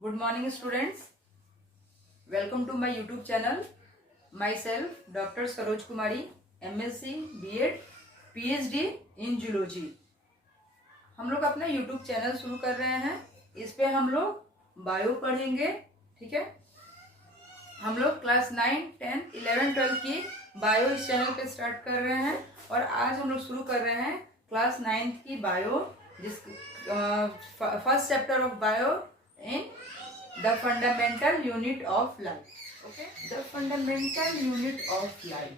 Good morning, students. Welcome to my YouTube channel. Myself, Dr. Saroj Kumari, MSc, B.Ed, PhD in Zoology. हम लोग अपना YouTube channel शुरू कर रहे हैं. इस पे हम लोग बायो पढ़ेंगे. ठीक है. हम लोग क्लास 9, 10, 11, 12 की बायो इस चैनल पे स्टार्ट कर रहे हैं और आज हम लोग शुरू कर रहे हैं क्लास 9th की बायो, जिस first chapter of bio in the fundamental unit of life. Okay, the fundamental unit of life.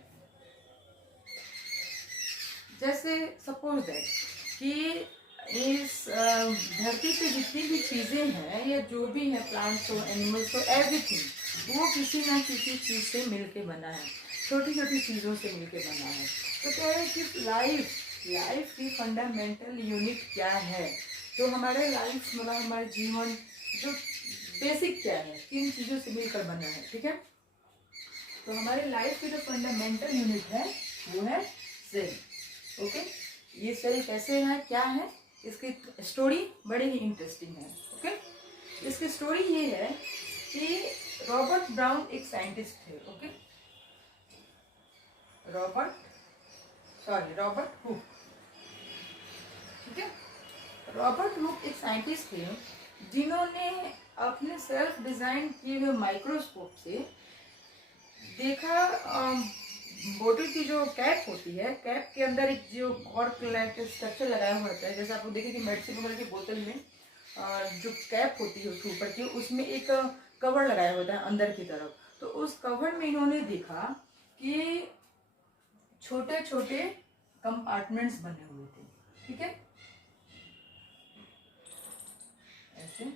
जैसे सपोज दैट कि इस धरती पे जितनी भी चीजें हैं या जो भी है, प्लांट्स हो, एनिमल्स हो, एवरीथिंग वो किसी ना किसी चीज से मिलके बना है, छोटी छोटी चीजों से मिलके बना है. तो क्या है कि लाइफ की फंडामेंटल यूनिट क्या है. तो हमारे लाइफ मतलब हमारे जीवन जो बेसिक क्या है, किन चीजों से मिलकर बना है. ठीक है. तो हमारे लाइफ की जो फंडामेंटल यूनिट है वो है सेल. ओके. ये सेल कैसे है, क्या है, इसकी स्टोरी बड़ी ही इंटरेस्टिंग है. ओके. इसकी स्टोरी ये है कि रॉबर्ट ब्राउन एक साइंटिस्ट थे. ओके. Robert hook. ठीक है. रॉबर्ट हुक एक साइंटिस्ट थे जिन्होंने अपने सेल्फ डिजाइन किए हुए माइक्रोस्कोप से देखा, बोतल की जो कैप होती है, कैप के अंदर एक जो कॉर्क लाइक स्ट्रक्चर लगाया हुआ होता है. जैसे आप देखें कि मेडिसिन वगैरह की बोतल में जो कैप होती है उसके ऊपर की, उसमें एक कवर लगाया होता है अंदर की तरफ. तो उस कवर में इन्होंने देखा कि छोटे छोटे कंपार्टमेंट्स बने हुए थे. ठीक है. ऐसे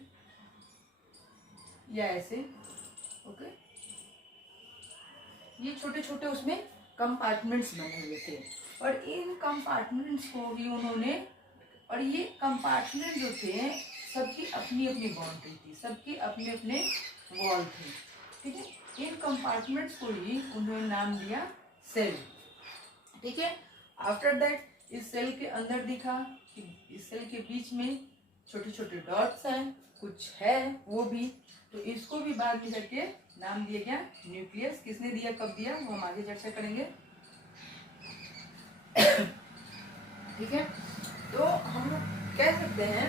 या ऐसे. ओके. ये छोटे छोटे उसमें कंपार्टमेंट्स बने हुए थे और इन कंपार्टमेंट्स को भी उन्होंने, और ये कंपार्टमेंट जो थे सबकी अपनी अपनी बाउंड्री थी, सबकी अपने अपने वॉल थे. ठीक है. इन कंपार्टमेंट्स को ही उन्होंने नाम दिया सेल. ठीक है. आफ्टर दैट इस सेल के अंदर दिखा कि इस सेल के बीच में छोटे छोटे डॉट्स हैं, कुछ है वो भी. तो इसको भी बाद में करके नाम दिया गया न्यूक्लियस. किसने दिया, कब दिया, वो हम आगे चर्चा करेंगे. ठीक है. तो हम लोग कह सकते हैं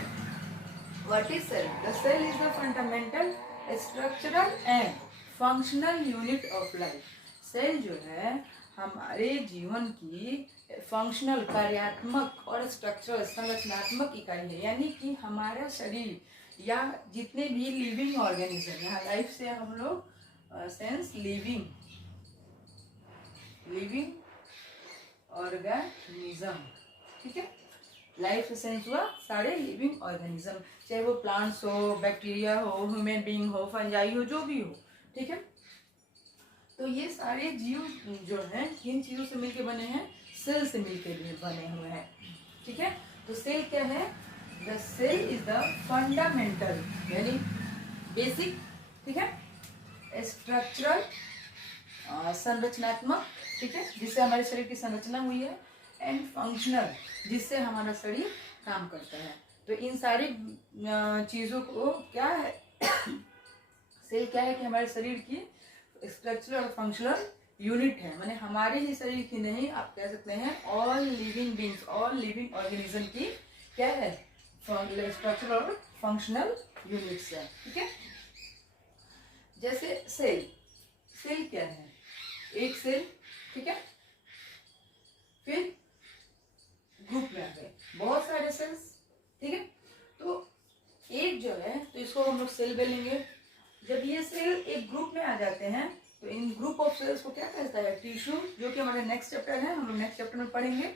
what is cell. The cell is the fundamental structural and functional unit of life. Cell जो है हमारे जीवन की फंक्शनल, कार्यात्मक और स्ट्रक्चरल, संरचनात्मक इकाई है. यानी कि हमारा शरीर या जितने भी लिविंग ऑर्गेनिज्म, यहाँ लाइफ से हम लोग सेंस लिविंग ऑर्गेनिज्म. ठीक है. लाइफ से सेंस हुआ सारे लिविंग ऑर्गेनिज्म, चाहे वो प्लांट्स हो, बैक्टीरिया हो, ह्यूमन बीइंग हो, फंजाई हो, जो भी हो. ठीक है. तो ये सारे जीव जो हैं किन चीजों से मिलके बने हैं, सेल से मिलके बने हुए हैं. ठीक है. तो सेल क्या है, the cell is the fundamental यानी बेसिक. ठीक है. स्ट्रक्चरल, संरचनात्मक. ठीक है, जिससे हमारे शरीर की संरचना हुई है. एंड फंक्शनल, जिससे हमारा शरीर काम करता है. तो इन सारी चीजों को क्या है सेल क्या है कि हमारे शरीर की स्ट्रक्चरल और फंक्शनल यूनिट है. माने हमारे ही शरीर की नहीं, आप कह सकते हैं all living beings, all living organism की क्या है, स्ट्रक्चरल और फंक्शनल यूनिट्स है. ठीक है. जैसे सेल क्या है, एक सेल. ठीक है. फिर ग्रुप में आ गए बहुत सारे सेल्स. ठीक है. तो एक जो है, तो इसको हम लोग सेल बोलेंगे. जब ये सेल एक ग्रुप में आ जाते हैं तो इन ग्रुप ऑफ सेल्स को क्या कहता है, टिश्यू, जो कि हमारे नेक्स्ट चैप्टर है, हम लोग नेक्स्ट चैप्टर में पढ़ेंगे.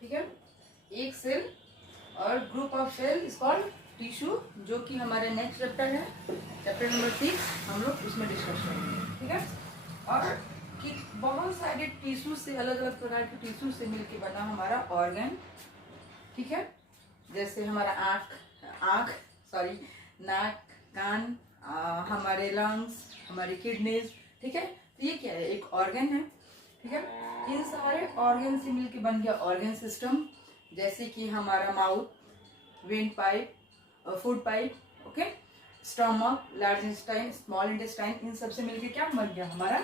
ठीक है. एक सेल और group of cell is called tissue, जो कि हमारे नेक्स्ट चैप्टर है, चैप्टर नंबर 6, हम लोग उसमें डिस्कस करेंगे. ठीक है. और कि बहुत सारे टिश्यू से, अलग अलग प्रकार के टिश्यू से मिलके बना हमारा ऑर्गन. ठीक है. जैसे हमारा नाक, कान, हमारे लंग्स, हमारी किडनीज. ठीक है. तो ये क्या है, एक ऑर्गन है. ठीक है। इन सारे ऑर्गन से मिलके बन गया ऑर्गन सिस्टम, जैसे कि हमारा mouth, wind pipe, food pipe, okay, stomach, large intestine, small intestine, इन सब से मिलके क्या बन गया हमारा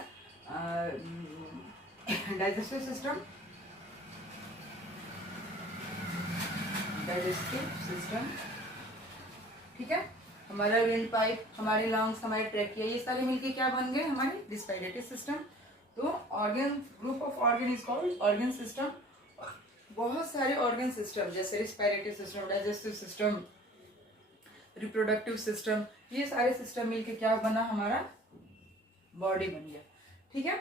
डाइजेस्टिव सिस्टम, ठीक है। हमारा विंड पाइप, हमारे लंग्स, हमारे ट्रैकिया, ये सारे मिलके क्या बन गए हमारे रिस्पिरेटरी सिस्टम। तो organ, group of organ is called organ system. बहुत सारे ऑर्गन सिस्टम जैसे respiratory system, digestive system, reproductive system, ये सारे सिस्टम मिलके क्या बना हमारा बॉडी बन गया, ठीक है।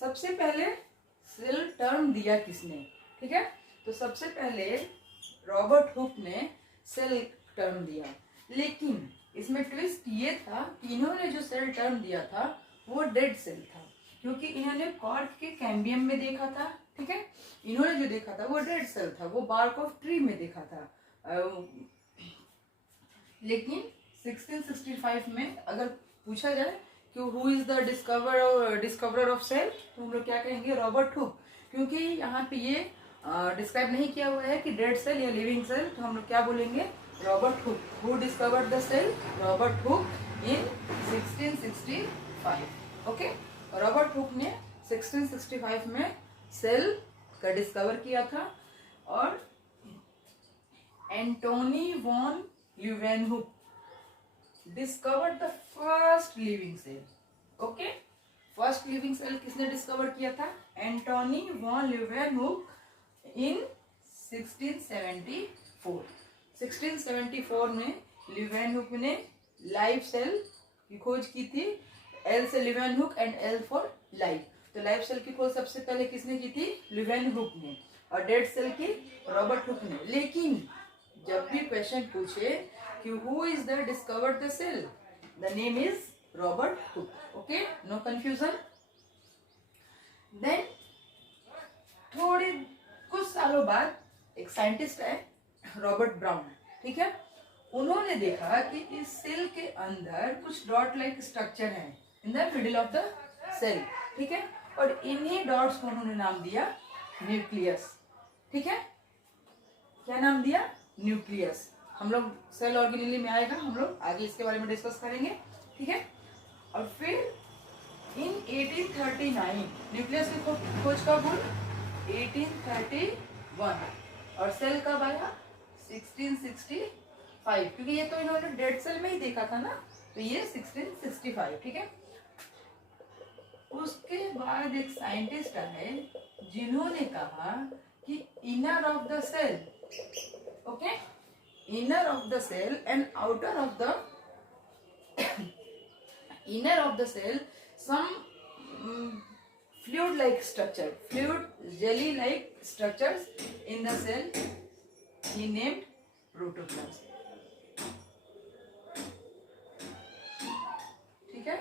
सबसे पहले सेल टर्म दिया किसने, ठीक है, तो सबसे पहले रॉबर्ट हुक ने सेल टर्म दिया, लेकिन इसमें ट्विस्ट ये था कि इन्होंने जो सेल टर्म दिया था वो डेड सेल था, क्योंकि इन्होंने कॉर्क के कैम्बियम में देखा था, ठीक है। इन्होंने जो देखा था वो डेड सेल था, वो बार्क ऑफ ट्री में देखा था। लेकिन 1665 में अगर पूछा जाए कि who is the discoverer of cell, तो हम लोग क्या कहेंगे रॉबर्ट हुक, क्योंकि यहाँ पे ये डिस्क्राइब नहीं किया हुआ है कि डेड सेल या लिविंग सेल, तो हम लोग क्या बोलेंगे Robert Hooke. Who discovered the cell, Robert Hooke in 1665, okay. Robert Hooke ने 1665 में सेल का डिस्कवर किया था, और Antonie van Leeuwenhoek discovered the first living cell, okay. First living cell किसने डिस्कवर किया था, एंटोनी वॉन ल्यूवेनहुक इन 1674। 1674 में ल्यूवेनहुक ने लाइव सेल की खोज की थी, एल से Leeuwenhoek and L for live. तो लाइव सेल की खोज सबसे पहले किसने की थी, ल्यूवेनहुक ने, और डेड सेल की रॉबर्ट हुक ने। लेकिन जब भी क्वेश्चन पूछे कि who is the discovered the cell, the name is Robert Hooke, okay, no confusion. Then थोड़े कुछ सालों बाद एक साइंटिस्ट है रॉबर्ट ब्राउन, ठीक है, उन्होंने देखा कि इस सेल के अंदर कुछ डॉट लाइक स्ट्रक्चर है in the middle of the cell, ठीक है, और इन्हीं डॉट्स को उन्होंने नाम दिया न्यूक्लियस, ठीक है। क्या नाम दिया, न्यूक्लियस। हम लोग सेल ऑर्गेनेली में आएगा, हम लोग आगे इसके बारे में डिस्कस करेंगे, ठीक है। और फिर इन 1839 न्यूक्लियस की खोज कब हुई, 1831, और सेल कब आया 1665, क्योंकि ये तो इन्होंने डेड सेल में ही देखा था ना, तो ये 1665, ठीक है। उसके बाद एक साइंटिस्ट आए जिन्होंने कहा कि inner of the cell, okay, inner of the cell and outer of the inner of the cell some fluid like structure, fluid jelly like structures in the cell he named protoplasm, ठीक है,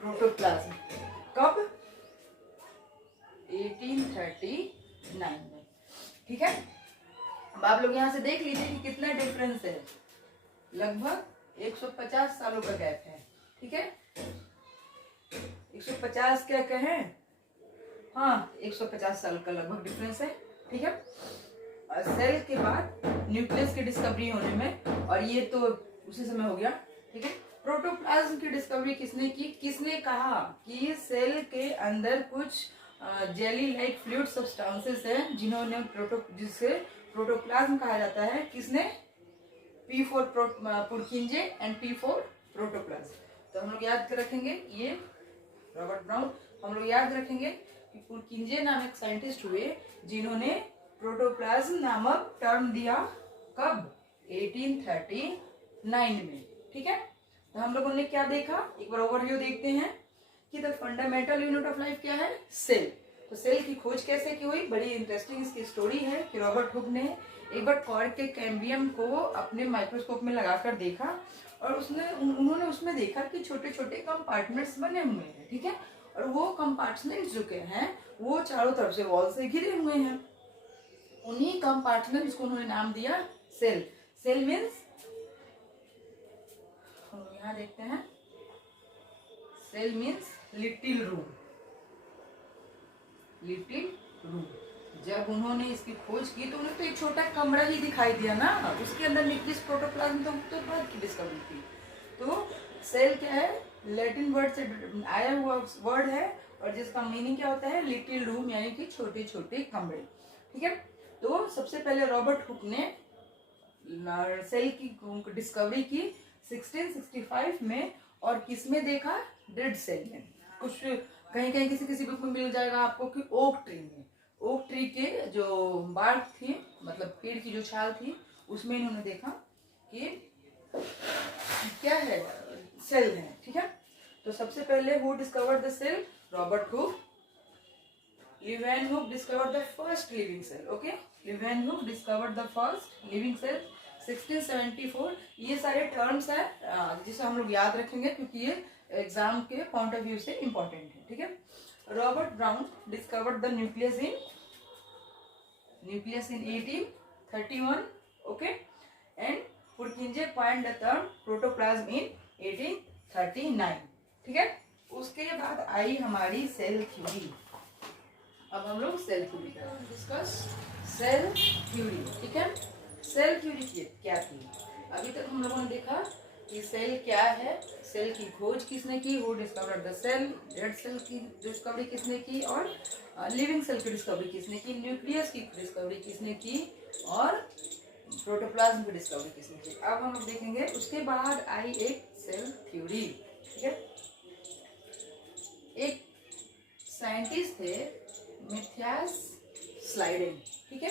protoplasm. कब, 1839 में, ठीक है। अब आप लोग यहाँ से देख लीजिए कि कितना डिफरेंस है, लगभग 150 सालों का गैप है, ठीक है। 150 क्या कहें, हाँ 150 साल का लगभग डिफरेंस है, ठीक है। सेल के बाद न्यूक्लियस की डिस्कवरी होने में, और ये तो उसी समय हो गया, ठीक है। प्रोटोप्लाज्म की डिस्कवरी किसने की, किसने कहा कि सेल के अंदर कुछ जेली लाइक फ्लूइड सब्सटेंसेस हैं जिन्होंने जिसे प्रोटोप्लाज्म कहा जाता है, किसने, P4 पुरकिंजे एंड P4 प्रोटोप्लाज्म। तो हम लोग याद रखेंगे ये रॉबर्ट ब्राउन, हम लोग याद रखेंगे कि पुरकिंजे नामक साइंटिस्ट हुए जिन्होंने प्रोटोप्लाज्म नामक टर्म दिया, कब, 1839 में, ठीक है। तो हम लोगों ने क्या देखा, एक बार ओवरव्यू देखते हैं कि the fundamental unit of life क्या है, सेल। तो सेल की खोज कैसे की हुई, बड़ी इंटरेस्टिंग इसकी स्टोरी है कि रॉबर्ट हुक ने एक बार कॉर्क के कैम्बियम को अपने माइक्रोस्कोप में लगाकर देखा, और उन्होंने उसमें देखा कि छोटे छोटे कंपार्टमेंट्स बने हुए हैं, ठीक है, और वो कंपार्टमेंट्स जो के हैं वो चारों तरफ से वॉल से घिरे हुए हैं। उन्हीं कंपार्टमेंट्स को उन्होंने नाम दिया सेल। सेल मीन्स, हम यहाँ देखते हैं, cell means little room, little room. जब उन्होंने इसकी खोज की तो उन्हें तो एक छोटा कमरा ही दिखाई दिया ना, उसके अंदर न्यूक्लियस प्रोटोप्लाज्म तो बाद की डिस्कवरी थी। तो सेल क्या है, लैटिन वर्ड से आया हुआ वर्ड है और जिसका मीनिंग क्या होता है, लिटिल रूम, यानी कि छोटे छोटे कमरे। ठीक है, तो सबसे पहले रॉबर्ट हुक ने सेल की डिस्कवरी की 1665 में, और किसमें देखा, डेड सेल में। कुछ कहीं कहीं किसी किसी बुक में मिल जाएगा आपको कि ओक ट्री में, ओक ट्री के जो बार्क थी, मतलब पेड़ की जो छाल थी, उसमें इन्होंने देखा कि क्या है, सेल है। ठीक है, तो सबसे पहले who discovered the cell, Robert Hooke. Leeuwenhoek discovered the first living cell. Okay, Leeuwenhoek discovered the first living cell 1674। ये सारे टर्म्स है जिसे हम लोग याद रखेंगे क्योंकि ये एग्जाम के पॉइंट ऑफ व्यू से इंपॉर्टेंट है। ठीक है, Robert Brown discovered the nucleus in 1831। Okay, and Purkinje point the term protoplasm in 1839। ठीक है, उसके बाद आई हमारी सेल थ्योरी। अब हम लोग सेल थ्योरी करेंगे डिस्कस, सेल थ्योरी। ठीक है, सेल थ्योरी क्या थी, अभी तक हम लोगों ने देखा कि सेल क्या है, सेल की खोज किसने की, वो discovered the cell, dead cell की डिस्कवरी किसने की, और लिविंग सेल की डिस्कवरी किसने की, न्यूक्लियस की डिस्कवरी किसने की, और प्रोटोप्लाज्म की डिस्कवरी किसने की। अब हम लोग देखेंगे उसके बाद आई एक सेल थ्योरी। ठीक है, एक साइंटिस्ट थे मैथियस स्लाइडेन। ठीक है,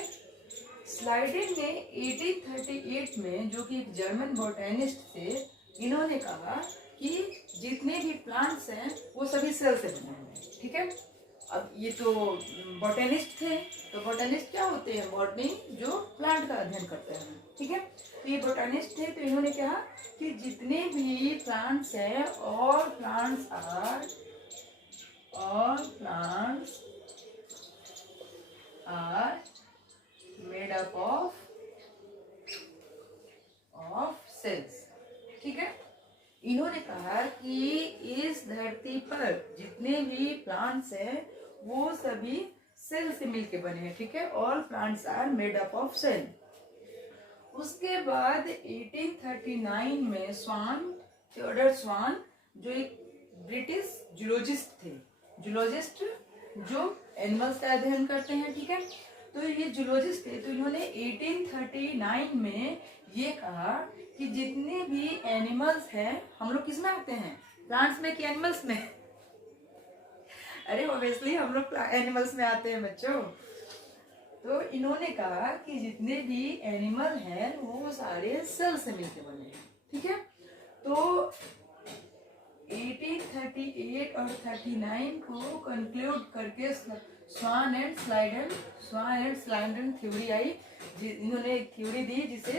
स्लाइडेन ने 1838 में, जो कि एक जर्मन बोटेनिस्ट थे, इन्होंने कहा कि जितने भी प्लांट्स हैं वो सभी सेल से बने हुए हैं। ठीक है, अब ये तो बोटेनिस्ट थे, तो बोटेनिस्ट क्या होते हैं, बॉटनी जो प्लांट का अध्ययन करते हैं। ठीक है, तो ये बोटेनिस्ट थे, तो इन्होंने कहा कि जितने भी प्लांट्स हैं, all plants are made up of cells। ठीक है, इन्होंने कहा कि इस धरती पर जितने भी प्लांट्स हैं वो सभी सेल से मिलके बने हैं। ठीक है, all plants are made up of cell. उसके बाद 1839 में थियोडर स्वान, जो एक ब्रिटिश जूलॉजिस्ट थे, जूलॉजिस्ट जो एनिमल्स का अध्ययन करते हैं। ठीक है, तो ये जूलॉजिस्ट थे, तो इन्होंने 1839 में ये कहा कि जितने भी एनिमल्स हैं, हम लोग किस में आते हैं, प्लांट्स में कि एनिमल्स में? अरे ऑब्वियसली हम लोग एनिमल्स में आते हैं बच्चों। तो इन्होंने कहा कि जितने भी एनिमल हैं वो सारे सेल से मिलकर बने हैं। ठीक है, तो 1838 और 39 को कंक्लूड करके स्वान एंड स्लाइडन थ्योरी आई। इन्होंने एक थ्योरी दी जिसे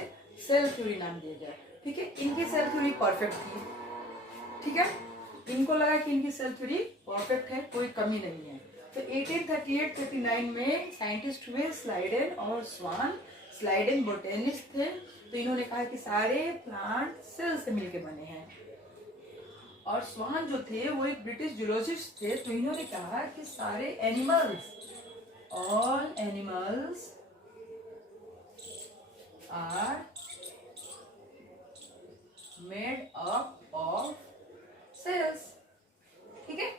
सेल थ्योरी नाम दिया गया। ठीक है, इनकी सेल थ्योरी परफेक्ट थी। ठीक है, इनको लगा कि इनकी सेल थ्योरी परफेक्ट है, कोई कमी नहीं है। तो 1838-39 में साइंटिस्ट हुए स्लाइडन और स्वान। स्लाइडन बोटेनिस्ट थे, तो इन्होंने कहा कि सारे प्लांट सेल से मिलके बने हैं, और स्वान जो थे वो एक ब्रिटिश जूलॉजिस्ट थे, तो इन्होंने कहा कि सारे animals, all animals are made up of cells. ठीक है,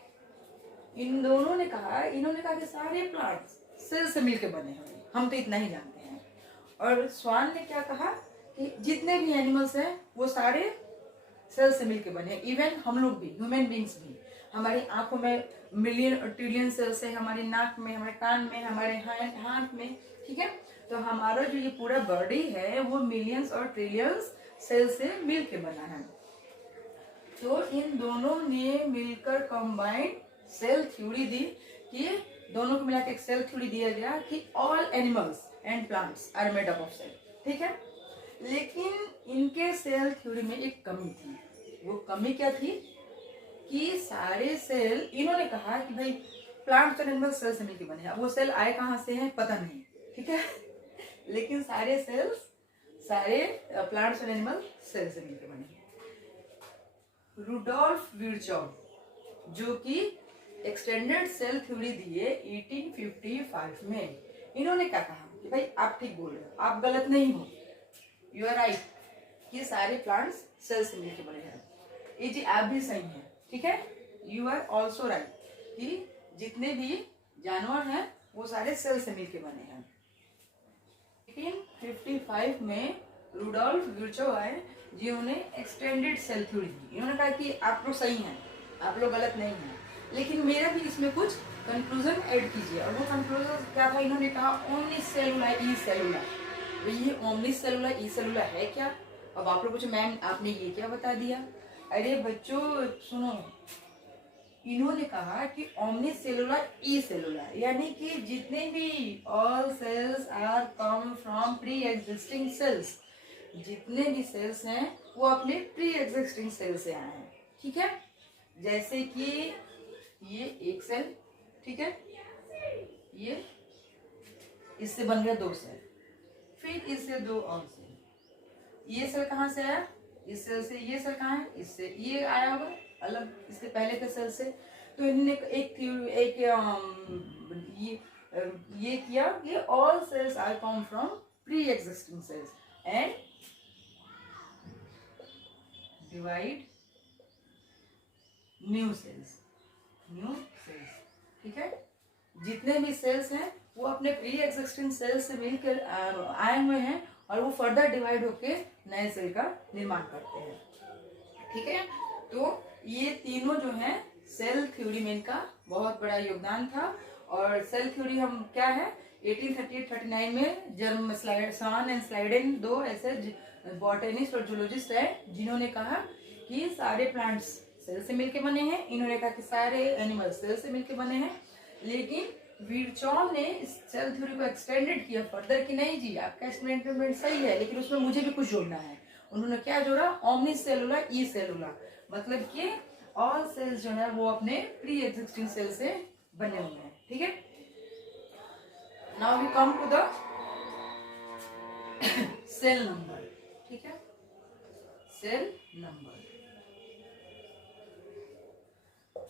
इन्होंने कहा कि सारे प्लांट्स सेल से मिलकर बने हैं, हम तो इतना ही जानते हैं। और स्वान ने क्या कहा कि जितने भी एनिमल्स हैं वो सारे सेल से मिलकर बने हैं। इवन हम लोग भी, ह्यूमन बींग्स भी, हमारी आंखों में मिलियन और ट्रिलियन सेल्स है, हमारी नाक में, हमारे कान में, हमारे हाथ में। ठीक है, तो हमारा जो ये पूरा बॉडी है वो मिलियंस और ट्रिलियंस सेल से मिलकर बना है। तो इन दोनों ने मिलकर कंबाइंड सेल थ्योरी दी, कि दोनों को मिलाकर एक सेल थ्योरी दिया गया कि all animals and plants are made up of cell. ठीक है, लेकिन इनके सेल थ्योरी में एक कमी थी। वो कमी क्या थी कि सारे सेल, इन्होंने कहा कि भाई प्लांट्स और एनिमल्स सेल से मिलकर बने हैं, वो सेल आए कहाँ से हैं पता नहीं। ठीक है, लेकिन सारे सेल्स, सारे प्लांट्स और एनिमल सेल से मिलकर बने हैं। रुडोल्फ विर्चॉव, जो कि एक्सटेंडेड सेल थ्योरी दिए 1855 में। इन्होंने क्या कहा कि भाई आप ठीक बोल रहे हो, आप गलत नहीं हो, यू आर राइट कि सारे प्लांट्स सेल से मिलकर बने हैं। ये जी आप भी सही हैं, ठीक है, यू आर ऑल्सो राइट कि जितने भी जानवर हैं वो सारे सेल से मिलकर बने हैं। 1855 में रुडोल्फ विर्चोव आए जिन्होंने एक्सटेंडेड सेल थ्योरी दी। इन्होंने कहा कि आप लोग सही हैं, आप लोग गलत नहीं हैं, लेकिन मेरा भी इसमें कुछ कंक्लूजन ऐड कीजिए। और वो कंक्लूजन क्या था? इन्होंने कहा ओमनी सेलुला ई सेलुला। तो ये ओमनी सेलुला ई सेलुला है क्या? अब आप लोग पूछो मैम आपने ये क्या बता दिया? अरे बच्चों सुनो, इन्होंने कहा कि ओमनी सेलुलर ई सेलुलर, यानी कि जितने भी all cells are come from pre existing cells, जितने भी सेल्स हैं वो अपने प्री एग्जिस्टिंग सेल से आए हैं, ठीक है। जैसे कि ये एक सेल, ठीक है, ये इससे बन गया 2 सेल, फिर इससे 2 और सेल। ये सेल कहाँ से आया? इस सेल से। ये सेल कहाँ है? इससे। ये आया होगा अलग इसके पहले के सेल से। तो इन्होंने ये किया कि all cells are come from pre existing cells and divide new cells, ठीक है। जितने भी सेल्स हैं वो अपने प्री एग्जिस्टिंग सेल्स से मिलकर आए हुए हैं और वो फर्दर डिवाइड होके नए सेल का निर्माण करते हैं, ठीक है। तो ये तीनों जो हैं सेल थ्योरी में इनका बहुत बड़ा योगदान था। और सेल थ्योरी हम क्या है 1838-39 में जर्म सान एंड स्लाइडेन 2 ऐसे बॉटनिस्ट और जूलॉजिस्ट है जिन्होंने कहा कि सारे प्लांट्स सेल से मिलके बने हैं। इन्होंने कहा कि सारे एनिमल सेल से मिलके बने हैं, लेकिन विर्चोव ने इस सेल थ्योरी को एक्सटेंडेड किया फर्दर कि नहीं जी आपका एक्सपेरिमेंट सही है, लेकिन उसमें मुझे भी कुछ जोड़ना है। उन्होंने क्या जोड़ा? ओमनी सेलुलर ई सेलुलर, मतलब कि ऑल सेल्स जो है वो अपने प्री एग्जिस्टिंग सेल से बने हुए हैं, ठीक है। Now we come to the cell number, ठीक है। सेल नंबर,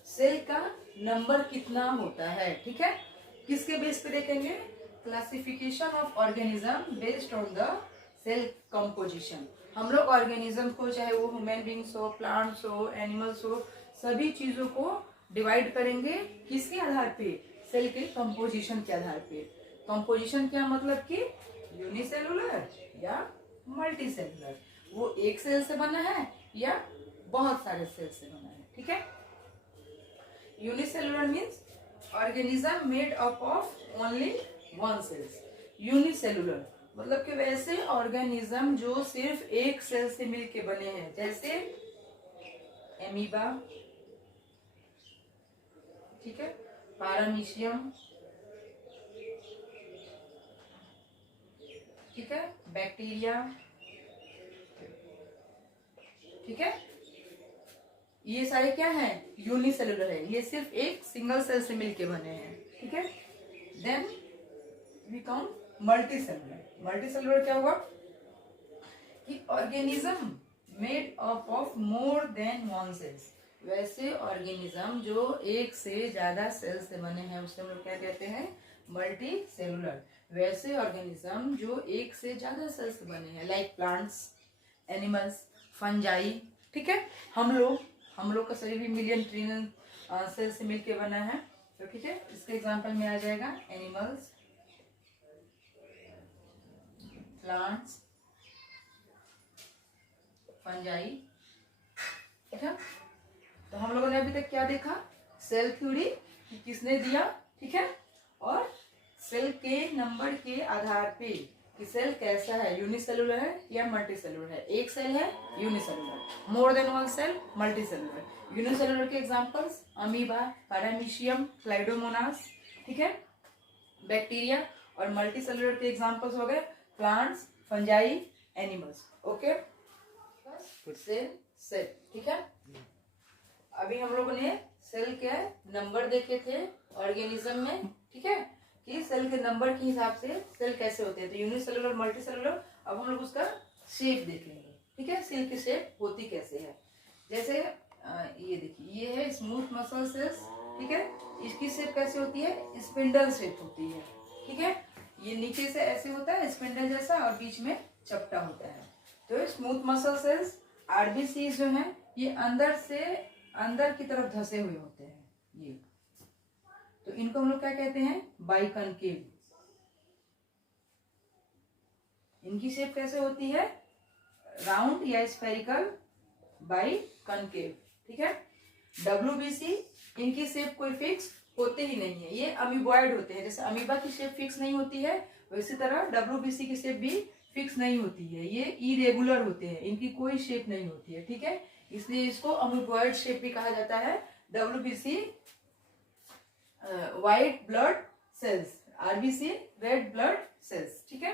सेल का नंबर कितना होता है, ठीक है, किसके बेस पे देखेंगे? Classification of organism based on the cell composition. हम लोग ऑर्गेनिज्म को, चाहे वो ह्यूमन बींग्स हो, प्लांट्स हो, एनिमल्स हो, सभी चीजों को डिवाइड करेंगे किसके आधार पे? सेल के कंपोजिशन के आधार पे। कंपोजिशन क्या मतलब कि यूनिसेलुलर या मल्टी सेलुलर, वो एक सेल से बना है या बहुत सारे सेल से बना है, ठीक है। Unicellular means organism made up of only 1 cells. Unicellular मतलब कि वैसे ऑर्गेनिज्म जो सिर्फ एक सेल से मिलके बने हैं, जैसे एमीबा, ठीक है, पैरामीशियम, ठीक है, बैक्टीरिया, ठीक है, ये सारे क्या हैं? यूनिसेलुलर है, ये सिर्फ एक सिंगल सेल से मिलके बने हैं, ठीक है। Then we count multicellular. Multicellular क्या होगा कि organism made up of more than 1 cells, वैसे ऑर्गेनिज्म जो एक से ज्यादा सेल से बने हैं उसे हम लोग क्या कहते हैं? Multi cellular. वैसे ऑर्गेनिज्म जो एक से ज्यादा सेल से बने हैं, लाइक प्लांट्स, एनिमल्स, फंजाई, ठीक है। हम लोग का शरीर भी मिलियन ट्रिलियन सेल से मिलके बना है, तो ठीक है, इसके एग्जांपल में आ जाएगा एनिमल्स, प्लांट्स, फंजाई, ठीक है। तो हम लोगों ने अभी तक क्या देखा? सेल थ्योरी किसने दिया, ठीक है, और सेल के नंबर के आधार पे कि सेल कैसा है, यूनिसेलुलर है या मल्टी सेलुलर है। एक सेल है unicellular, more than 1 cell multicellular. Unicellular के एग्जांपल्स अमीबा, पैरामीशियम, क्लाइडोमोनास, ठीक है, बैक्टीरिया। और मल्टी सेलुलर के एग्जांपल्स हो गए plants, fungi, animals, okay. Cell, ठीक है। अभी हम लोगों ने सेल के नंबर देखे थे ऑर्गेनिज्म में, ठीक है, कि सेल के नंबर के हिसाब से सेल कैसे होते हैं। तो यूनिसेलुलर, मल्टी सेलुलर, अब हम लोग उसका शेप देखेंगे, ठीक है, सेल की शेप होती कैसे है। जैसे ये देखिए, ये है स्मूथ मसल सेल्स, ठीक है। इसकी शेप कैसे होती है, स्पिंडल शेप होती है, ठीक है। ये नीचे से ऐसे होता है स्पिंडल जैसा और बीच में चपटा होता है। तो स्मूथ मसल सेल्स आरबीसी जो है ये अंदर से अंदर की तरफ धसे हुए होते हैं ये, तो इनको हम लोग क्या कहते हैं, बाइकनकेव। इनकी शेप कैसे होती है, राउंड या स्फेरिकल बाइकनकेव, ठीक है। डब्ल्यूबीसी इनकी शेप कोई फिक्स होते ही नहीं है, ये अमीबॉइड होते हैं। जैसे अमीबा की शेप फिक्स नहीं होती है वैसी तरह डब्ल्यूबीसी की शेप भी फिक्स नहीं होती है, ये इरेगुलर होते हैं, इनकी कोई शेप नहीं होती है, ठीक है। इसलिए इसको अमीबॉइड शेप भी कहा जाता है। WBC white blood cells, RBC red blood cells, ठीक है।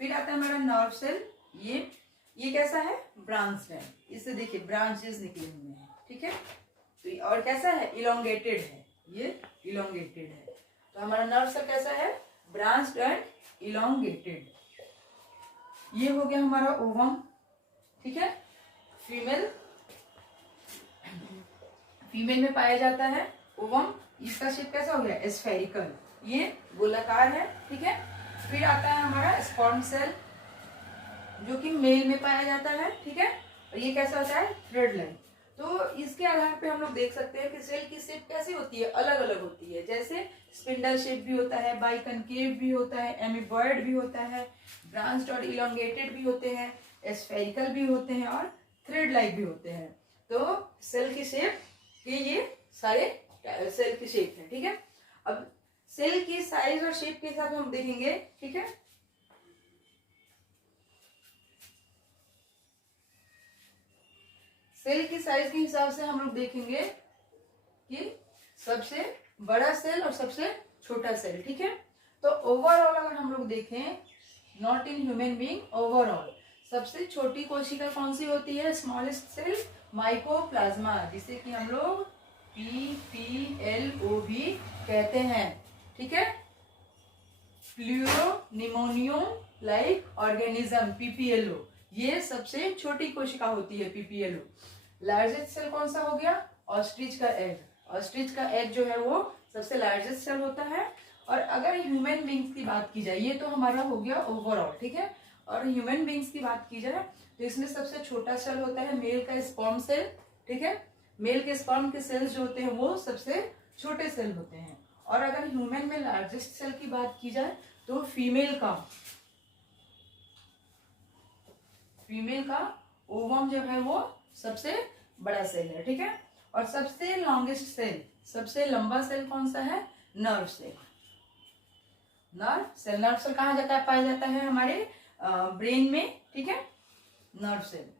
फिर आता है हमारा नर्व सेल। ये कैसा है, ब्रांच है, इससे देखिए ब्रांचेस निकले हुए हैं, ठीक है। तो और कैसा है, इलोंगेटेड है, ये इलोंगेटेड है। तो हमारा नर्व सेल कैसा है, ब्रांच्ड एंड इलोंगेटेड। ये हो गया हमारा ओवम, ठीक है। फीमेल में पाया जाता है ओवम। इसका शेप कैसा हो गया, स्फेरिकल, ये गोलाकार है, ठीक है। फिर आता है हमारा स्पर्म सेल जो कि मेल में पाया जाता है, ठीक है। और ये कैसा होता है, थ्रेड लाइन। तो इसके आधार पे हम लोग देख सकते हैं कि सेल की शेप कैसी होती है, अलग अलग होती है। जैसे स्पिंडल शेप भी होता है, बाइकनकेव भी होता है, एमीबॉइड भी होता है, ब्रांच्ड और इलोंगेटेड भी होते हैं, स्फेरिकल भी होते हैं और थ्रेड लाइक भी होते हैं। तो सेल की शेप के ये सारे सेल की शेप है, ठीक है। अब सेल की साइज और शेप के हिसाब से हम देखेंगे, ठीक है। सेल की साइज के हिसाब से हम लोग देखेंगे कि सबसे बड़ा सेल और सबसे छोटा सेल, ठीक है। तो ओवरऑल अगर हम लोग देखें, not in human being, overall सबसे छोटी कोशिका कौन सी होती है, स्मॉलेस्ट सेल माइकोप्लाज्मा, जिसे कि हम लोग PPLO भी कहते हैं, ठीक है। प्लूरोनिमोनियम लाइक ऑर्गेनिज्म, PPLO, ये सबसे छोटी कोशिका होती है, PPLO। लार्जेस्ट सेल कौन सा हो गया, ऑस्ट्रिच का एग। ऑस्ट्रिच का एग जो है वो सबसे लार्जेस्ट सेल होता है। और अगर ह्यूमन बींग्स की बात की जाए, ये तो हमारा हो गया ओवरऑल, ठीक है। और ह्यूमन बींग्स की बात की जाए तो इसमें सबसे छोटा सेल होता है मेल का स्पर्म सेल, ठीक है। मेल के स्पर्म के सेल्स जो होते हैं वो सबसे छोटे सेल होते हैं। और अगर ह्यूमन में लार्जेस्ट सेल की बात की जाए तो फीमेल का ओवम जो है वो सबसे बड़ा सेल है, ठीक है। और सबसे लॉन्गेस्ट सेल, सबसे लंबा सेल कौन सा है, नर्व सेल। नर्व सेल कहाँ जाता है, पाया जाता है हमारे ब्रेन में, ठीक है, नर्व सेल।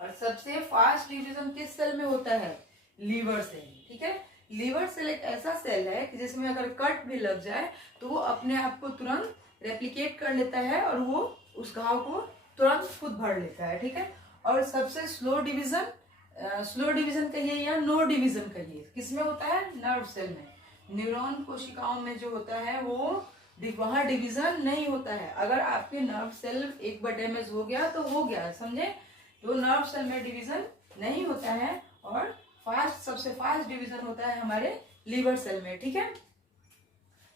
और सबसे फास्ट डिवीजन किस सेल में होता है, लीवर सेल, ठीक है। लीवर सेल एक ऐसा सेल है कि जिसमें अगर कट भी लग जाए तो वो अपने आप को तुरंत रेप्लिकेट कर लेता है और वो उस घाव को तुरंत खुद भर लेता है, ठीक है। और सबसे स्लो डिवीजन कहिए या नो डिवीजन कहिए, किसमें होता है, नर्व सेल में। न्यूरॉन कोशिकाओं में जो होता है वो वहां डिवीजन नहीं होता है। अगर आपके नर्व सेल एक बार डैमेज हो गया तो हो गया, समझे। तो नर्व सेल में डिवीजन नहीं होता है और सबसे फास्ट डिवीजन होता है हमारे लीवर सेल में, ठीक है।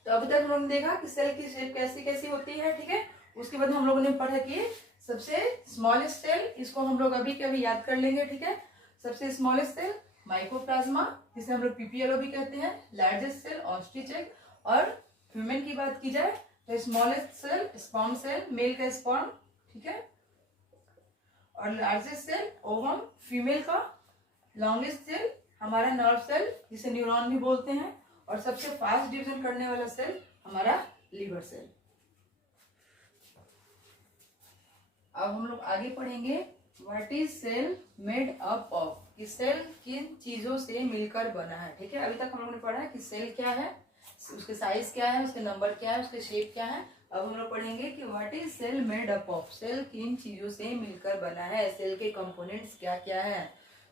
तो अभी तक हम लोगों ने देखा कि सेल की शेप कैसी कैसी होती है, ठीक है। उसके बाद हम लोगों ने पढ़ा कि सबसे स्मॉलेस्ट सेल, इसको हम लोग अभी के अभी याद कर लेंगे, ठीक है। सबसे स्मॉलेस्ट सेल माइकोप्लाज्मा, जिसे हम लोग PPLO भी कहते हैं। Largest cell ostrich egg. और ह्यूमन की बात की जाए तो smallest cell sperm cell, male का स्पर्म, ठीक है। और लार्जेस्ट सेल ओवम, फीमेल का। लॉन्गेस्ट सेल हमारा नर्व सेल, जिसे न्यूरॉन भी बोलते हैं। और सबसे फास्ट डिवीजन करने वाला सेल हमारा लीवर सेल। अब हम लोग आगे पढ़ेंगे what is cell made up of, कि सेल किन चीजों से मिलकर बना है, ठीक है। अभी तक हम लोगों ने पढ़ा है कि सेल क्या है, उसके साइज क्या है, उसके नंबर क्या है, उसके शेप क्या है। अब हम लोग पढ़ेंगे कि what is cell made up of, cell किन चीजों से मिलकर बना है, सेल के कंपोनेंट्स क्या क्या है।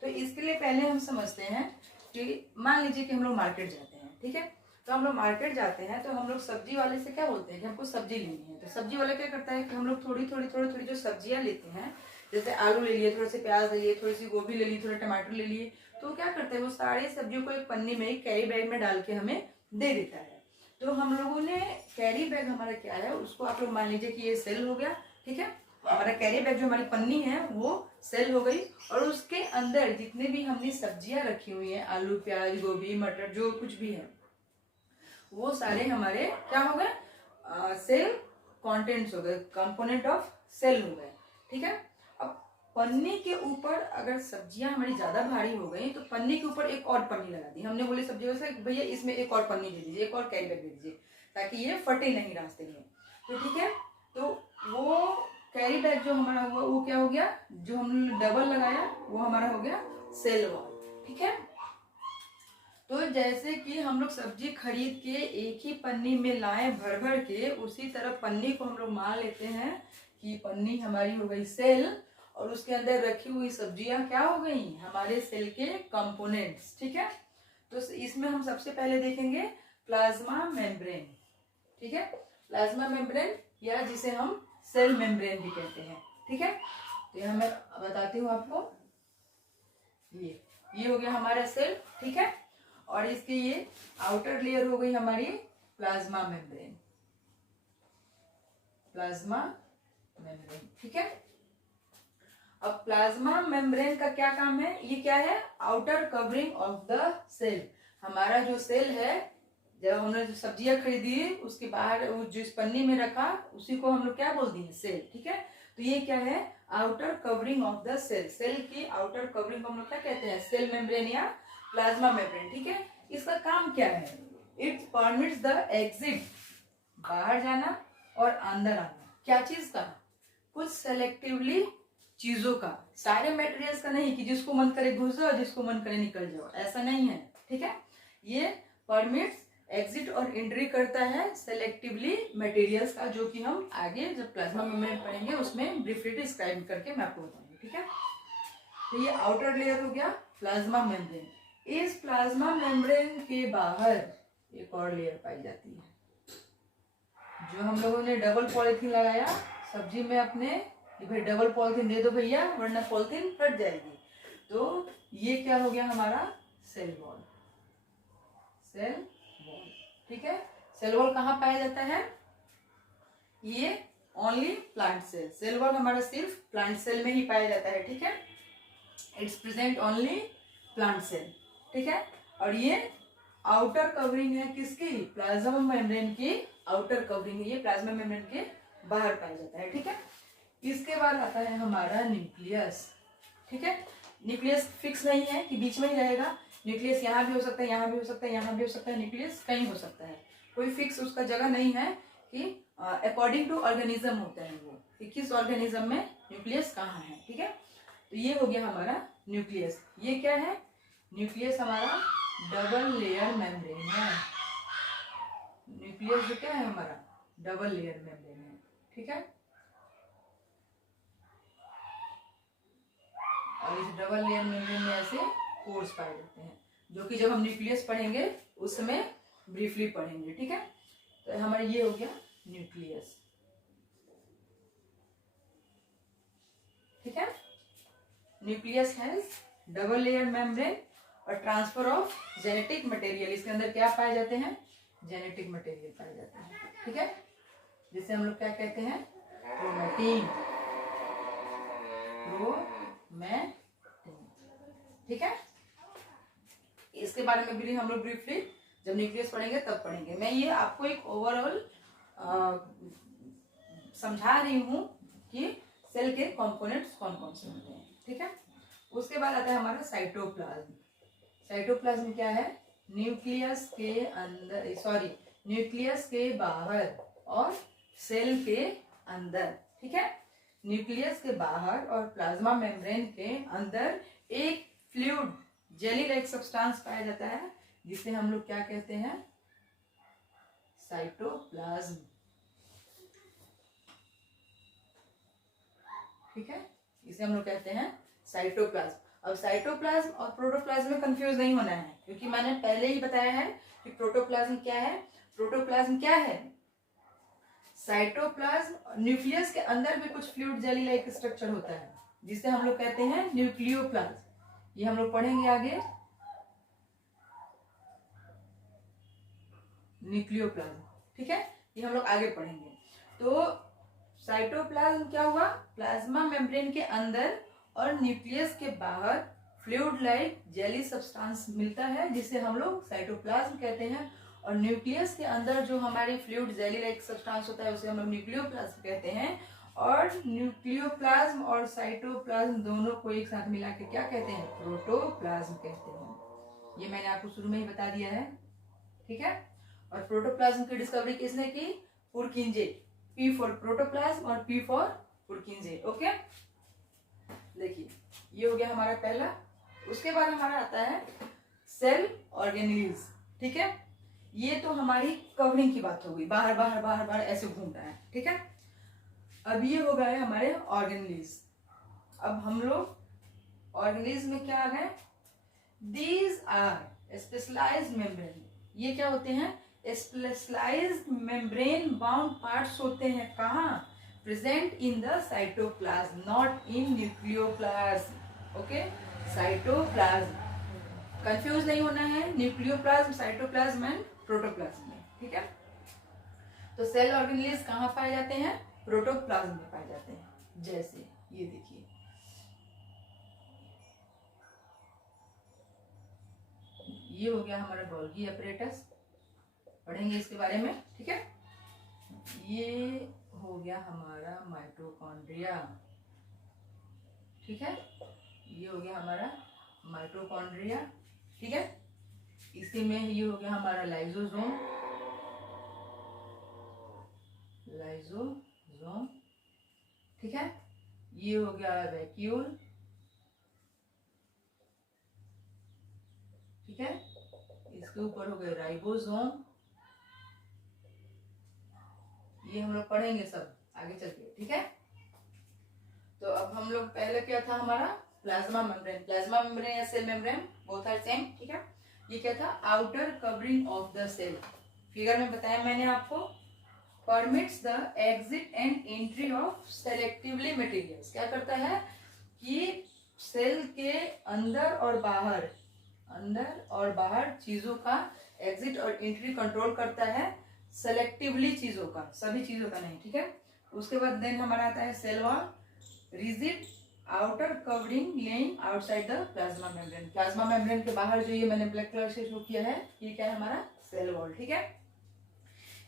तो इसके लिए पहले हम समझते हैं कि मान लीजिए कि हम लोग मार्केट जाते हैं, ठीक है। तो हम लोग मार्केट जाते हैं तो हम लोग सब्जी वाले से क्या बोलते हैं कि हमको सब्जी लेनी है। तो सब्जी वाला क्या करता है कि हम लोग थोड़ी जो सब्जियां लेते हैं, जैसे आलू ले लिए, थोड़े से प्याज ले लिए, थोड़ी सी गोभी ले ली, थोड़े टमाटर ले लिए, तो क्या करता है वो सारी सब्जियों को एक पन्नी में, एक कैरी बैग में डाल के हमें दे देता है। तो हम लोगों ने कैरी बैग हमारा क्या है, उसको आप लोग मान लीजिए कि ये सेल हो गया, ठीक है। हमारा कैरी बैग जो हमारी पन्नी है वो सेल हो गई, और उसके अंदर जितने भी हमने सब्जियां रखी हुई हैं, आलू प्याज गोभी मटर जो कुछ भी है, वो सारे हमारे क्या हो गए, सेल कंटेंट्स हो गए, कंपोनेंट ऑफ सेल हो गए, ठीक है। अब पन्नी के ऊपर अगर सब्जियां हमारी ज्यादा भारी हो गई तो पन्नी के ऊपर एक और पन्नी लगा दी हमने, बोले सब्जियों से भैया इसमें एक और पन्नी दे दीजिए, एक और कैरी बैग दे दीजिए, ताकि ये फटे नहीं रास्ते में। तो ठीक है, तो वो कैरी बैग जो हमारा हुआ वो क्या हो गया, जो हमने डबल लगाया वो हमारा हो गया सेल वॉल, ठीक है। तो जैसे कि हम लोग सब्जी खरीद के एक ही पन्नी में लाए भर भर के, उसी तरह पन्नी को हम लोग मान लेते हैं कि पन्नी हमारी हो गई सेल, और उसके अंदर रखी हुई सब्जियां क्या हो गई, हमारे सेल के कंपोनेंट्स, ठीक है। तो इसमें हम सबसे पहले देखेंगे प्लाज्मा मेम्ब्रेन, ठीक है। प्लाज्मा मेम्ब्रेन या जिसे हम सेल मेम्ब्रेन भी कहते हैं, ठीक है। तो यह मैं बताती हूँ आपको, ये हो गया हमारा सेल, ठीक है। और इसकी ये आउटर लेयर हो गई हमारी प्लाज्मा मेम्ब्रेन, प्लाज्मा मेम्ब्रेन, ठीक है। अब प्लाज्मा मेम्ब्रेन का क्या काम है, ये क्या है, outer covering of the cell. हमारा जो सेल है, जब हमने जो सब्जियां खरीदी उसके बाहर जिस पन्नी में रखा उसी को हम लोग क्या बोल दिए, सेल, ठीक है। तो ये क्या है, outer covering of the cell. Cell की आउटर कवरिंग को हम लोग क्या कहते हैं, सेल मेम्ब्रेन या प्लाज्मा मेम्ब्रेन, ठीक है। इसका काम क्या है, इट परमिट्स द एग्जिट, बाहर जाना और अंदर आना, क्या चीज का, कुछ सेलेक्टिवली चीजों का, सारे मटेरियल्स का नहीं कि जिसको मन करे घुस जाओ जिसको मन करे निकल जाओ, ऐसा नहीं है, ठीक है। ये परमिट्स एग्जिट और एंट्री करता है सेलेक्टिवली मटेरियल्स का, जो कि हम आगे जब प्लाज्मा मेम्ब्रेन पढ़ेंगे उसमें ब्रीफली डिस्क्राइब करके मैं आपको बताऊंगी, ठीक है। तो ये आउटर लेयर हो गया प्लाज्मा मेम्ब्रेन। इस प्लाज्मा मेम्ब्रेन के बाहर एक और लेयर पाई जाती है, जो हम लोगों ने डबल पॉलिथीन लगाया सब्जी में अपने कि भाई डबल पॉलिथीन दे दो भैया वरना पॉलिथीन फट जाएगी। तो ये क्या हो गया हमारा सेल वॉल, सेल वॉल, ठीक है। सेल वॉल कहाँ पाया जाता है, ये only plant cell, cell wall हमारा सिर्फ प्लांट सेल में ही पाया जाता है, ठीक है। It's present only plant cell, ठीक है। और ये आउटर कवरिंग है किसकी, प्लाज्मा मेम्ब्रेन की आउटर कवरिंग है, ये प्लाज्मा मेम्ब्रेन के बाहर पाया जाता है, ठीक है। इसके बाद आता है हमारा न्यूक्लियस, ठीक है। न्यूक्लियस फिक्स नहीं है कि बीच में ही रहेगा, न्यूक्लियस यहाँ भी हो सकता है, यहाँ भी हो सकता है, यहाँ भी हो सकता है, न्यूक्लियस कहीं हो सकता है, कोई फिक्स उसका जगह नहीं है कि अकॉर्डिंग टू ऑर्गेनिज्म होता है वो कि किस ऑर्गेनिज्म में न्यूक्लियस कहाँ है, ठीक है। तो ये हो गया हमारा न्यूक्लियस। ये क्या है, न्यूक्लियस हमारा डबल लेयर मेम्ब्रेन है, न्यूक्लियस जो क्या है हमारा डबल लेयर मेम्ब्रेन है, ठीक है। और इस डबल लेयर मेम्ब्रेन में ऐसे पोर्स पाए जाते हैं, जो कि जब हम न्यूक्लियस पढ़ेंगे उस समय ब्रीफली पढ़ेंगे, ठीक है। तो हमारा ये हो गया न्यूक्लियस, ठीक है। Nucleus has double layer membrane और ट्रांसफर ऑफ जेनेटिक मटेरियल, इसके अंदर क्या पाए जाते हैं, जेनेटिक मटेरियल पाए जाते हैं, ठीक है। जिसे हम लोग क्या कहते हैं, क्रोमैटिन, क्रोमैटिन, ठीक है। इसके बारे में भी हम लोग ब्रीफली जब न्यूक्लियस पढ़ेंगे तब पढ़ेंगे। मैं ये आपको एक ओवरऑल समझा रही हूँ कि सेल के कंपोनेंट्स कौन कौन से होते हैं, ठीक है। उसके बाद आता है हमारा साइटोप्लाज्म। साइटोप्लाज्म क्या है, न्यूक्लियस के अंदर, सॉरी न्यूक्लियस के बाहर और सेल के अंदर, ठीक है। न्यूक्लियस के बाहर और प्लाज्मा मेम्ब्रेन के अंदर एक फ्लूइड जेली लाइक सब्सटेंस पाया जाता है, जिसे हम लोग क्या कहते हैं, साइटोप्लाज्म, ठीक है। इसे हम लोग कहते हैं साइटोप्लाज्म। अब साइटोप्लाज्म और प्रोटोप्लाज्म में कंफ्यूज नहीं होना है, क्योंकि मैंने पहले ही बताया है कि प्रोटोप्लाज्म क्या है, प्रोटोप्लाज्म क्या है, साइटोप्लाज्म न्यूक्लियस के अंदर भी कुछ फ्लूइड जेली लाइक स्ट्रक्चर होता है जिसे हम लोग कहते हैं न्यूक्लियोप्लाज्म। ये हम लोग पढ़ेंगे आगे न्यूक्लियोप्लाज्म। ठीक है, ये हम लोग आगे पढ़ेंगे। तो साइटोप्लाज्म क्या हुआ, प्लाज्मा मेम्ब्रेन के अंदर और न्यूक्लियस के बाहर फ्लूइड लाइक जेली सब्सटेंस मिलता है जिसे हम लोग साइटोप्लाज्म कहते हैं। और न्यूक्लियस के अंदर जो हमारी फ्लूइड जेली लाइक सब्सटेंस होता है उसे हम लोग न्यूक्लियोप्लाज्म कहते हैं। और न्यूक्लियोप्लाज्म और साइटोप्लाज्म दोनों को एक साथ मिला के क्या कहते हैं, प्रोटोप्लाज्म कहते हैं। ये मैंने आपको शुरू में ही बता दिया है। ठीक है, और प्रोटोप्लाज्म की डिस्कवरी किसने की, पुरकिंजे। पी फॉर प्रोटोप्लाज्म और पी फॉर पुरकिंजे। ओके, देखिए ये हो गया हमारा पहला। उसके बाद हमारा आता है सेल ऑर्गेनेल्स। ठीक है, ये तो हमारी कवरिंग की बात हो गई, बाहर बाहर बाहर बाहर ऐसे घूम रहा है। ठीक है, अब ये हो गए हमारे ऑर्गेनेल्स। अब हम लोग ऑर्गेनेल्स में क्या आ गए, दीज आर स्पेशलाइज्ड मेम्ब्रेन। ये क्या होते हैं, स्पेशलाइज्ड मेम्ब्रेन बाउंड पार्ट्स होते हैं। कहाँ, present in the cytoplasm, not in nucleoplasm. Okay, cytoplasm, confuse नहीं होना है, न्यूक्लियोप्लाज्म, साइटोप्लाज्म एंड प्रोटोप्लाज्म में। ठीक है, तो सेल ऑर्गेनेल्स कहाँ पाए जाते हैं, प्रोटोप्लाज्म में पाए जाते हैं। जैसे ये देखिए, ये हो गया हमारा गोल्गी अपरेटस, पढ़ेंगे इसके बारे में। ठीक है, ये हो गया हमारा माइटोकॉन्ड्रिया। ठीक है, ये हो गया हमारा माइटोकॉन्ड्रिया। ठीक है, इसी में ये हो गया हमारा लाइसोसोम, लाइसोसोम। ठीक है, ये हो गया वैक्यूल। ठीक है, इसके ऊपर हो गए राइबोसोम। ये हम लोग पढ़ेंगे सब आगे चल के। ठीक है, तो अब हम लोग पहले क्या था हमारा, प्लाज्मा मेम्ब्रेन। प्लाज्मा मेम्ब्रेन या cell membrane both are same. ठीक है, ये क्या था, outer covering of the cell. Figure में बताया मैंने आपको, permits the exit and entry of selectively materials. क्या करता है कि सेल के अंदर और बाहर चीजों का एग्जिट और एंट्री कंट्रोल करता है, सेलेक्टिवली चीजों का, सभी चीजों का नहीं। ठीक है, उसके बाद देन हमारा आता है cell wall, rigid outer covering laying outside the plasma membrane. Plasma membrane के बाहर जो ये मैंने ब्लैक कलर से शो किया है, ये क्या है हमारा सेल वॉल। ठीक है,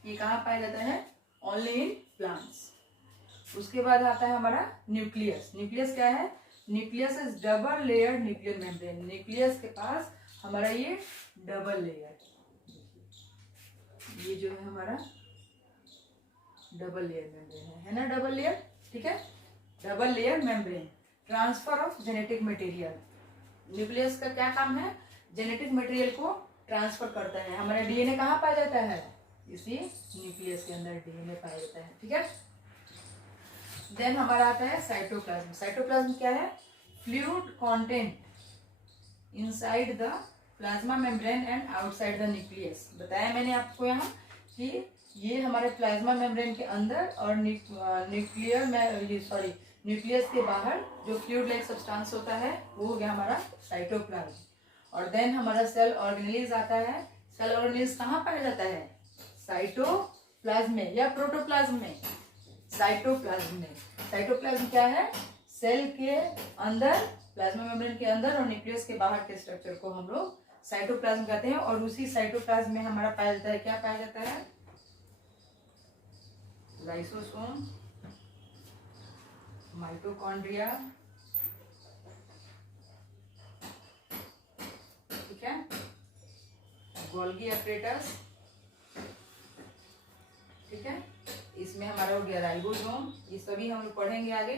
ये कहाँ पाया जाता है, ओनली इन प्लांट्स। उसके बाद आता है हमारा न्यूक्लियस। न्यूक्लियस क्या है, nucleus is double layer nuclear membrane. Nucleus के पास हमारा ये डबल लेयर, ये जो है हमारा डबल लेयर मेम्ब्रेन है ना, डबल लेयर। ठीक है, double layer membrane, transfer of genetic material. Nucleus का क्या काम है, जेनेटिक मटेरियल को ट्रांसफर करता है। हमारा डीएनए कहाँ पाया जाता है, इसी न्यूक्लियस के अंदर डीएनए पाया जाता है। ठीक है, देन हमारा आता है साइटोप्लाज्म। साइटोप्लाज्म क्या है, fluid content inside the plasma membrane and outside the nucleus. बताया मैंने आपको यहाँ कि ये हमारे प्लाज्मा मेम्ब्रेन के अंदर और न्यूक्लियस के बाहर जो फ्लूइड लाइक सब्सटेंस होता है वो हो गया हमारा साइटोप्लाज्म। और देन हमारा सेल ऑर्गेनेल्स आता है। सेल ऑर्गेनेल्स कहाँ पाया जाता है, साइटोप्लाज्म में या प्रोटोप्लाज्म में, साइटोप्लाज्म में। साइटोप्लाज्म क्या है, सेल के अंदर, प्लाज्मा मेम्ब्रेन के अंदर और न्यूक्लियस के बाहर के स्ट्रक्चर को हम लोग साइटोप्लाज्म कहते हैं। और उसी साइटोप्लाज्म में हमारा पाया जाता है, क्या पाया जाता है, लाइसोसोम, माइटोकॉन्ड्रिया। ठीक है, गोल्गी अपरेटस। ठीक है, इसमें हमारा हो गया राइबोसोम। ये सभी हम लोग पढ़ेंगे आगे।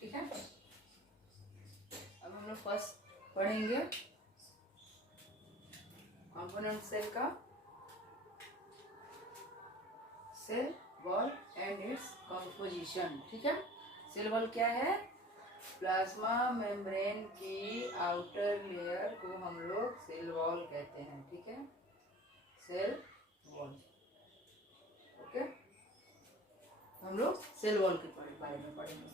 ठीक है, अब हम लोग फर्स्ट पढ़ेंगे कंपोनेंट सेल का, cell wall and its composition. ठीक है, सेल वॉल क्या है, प्लाज्मा मेम्ब्रेन की आउटर लेयर को हम लोग सेल वॉल कहते हैं। ठीक है, सेल वॉल। ओके, हम लोग सेल वॉल के बारे में पढ़ेंगे।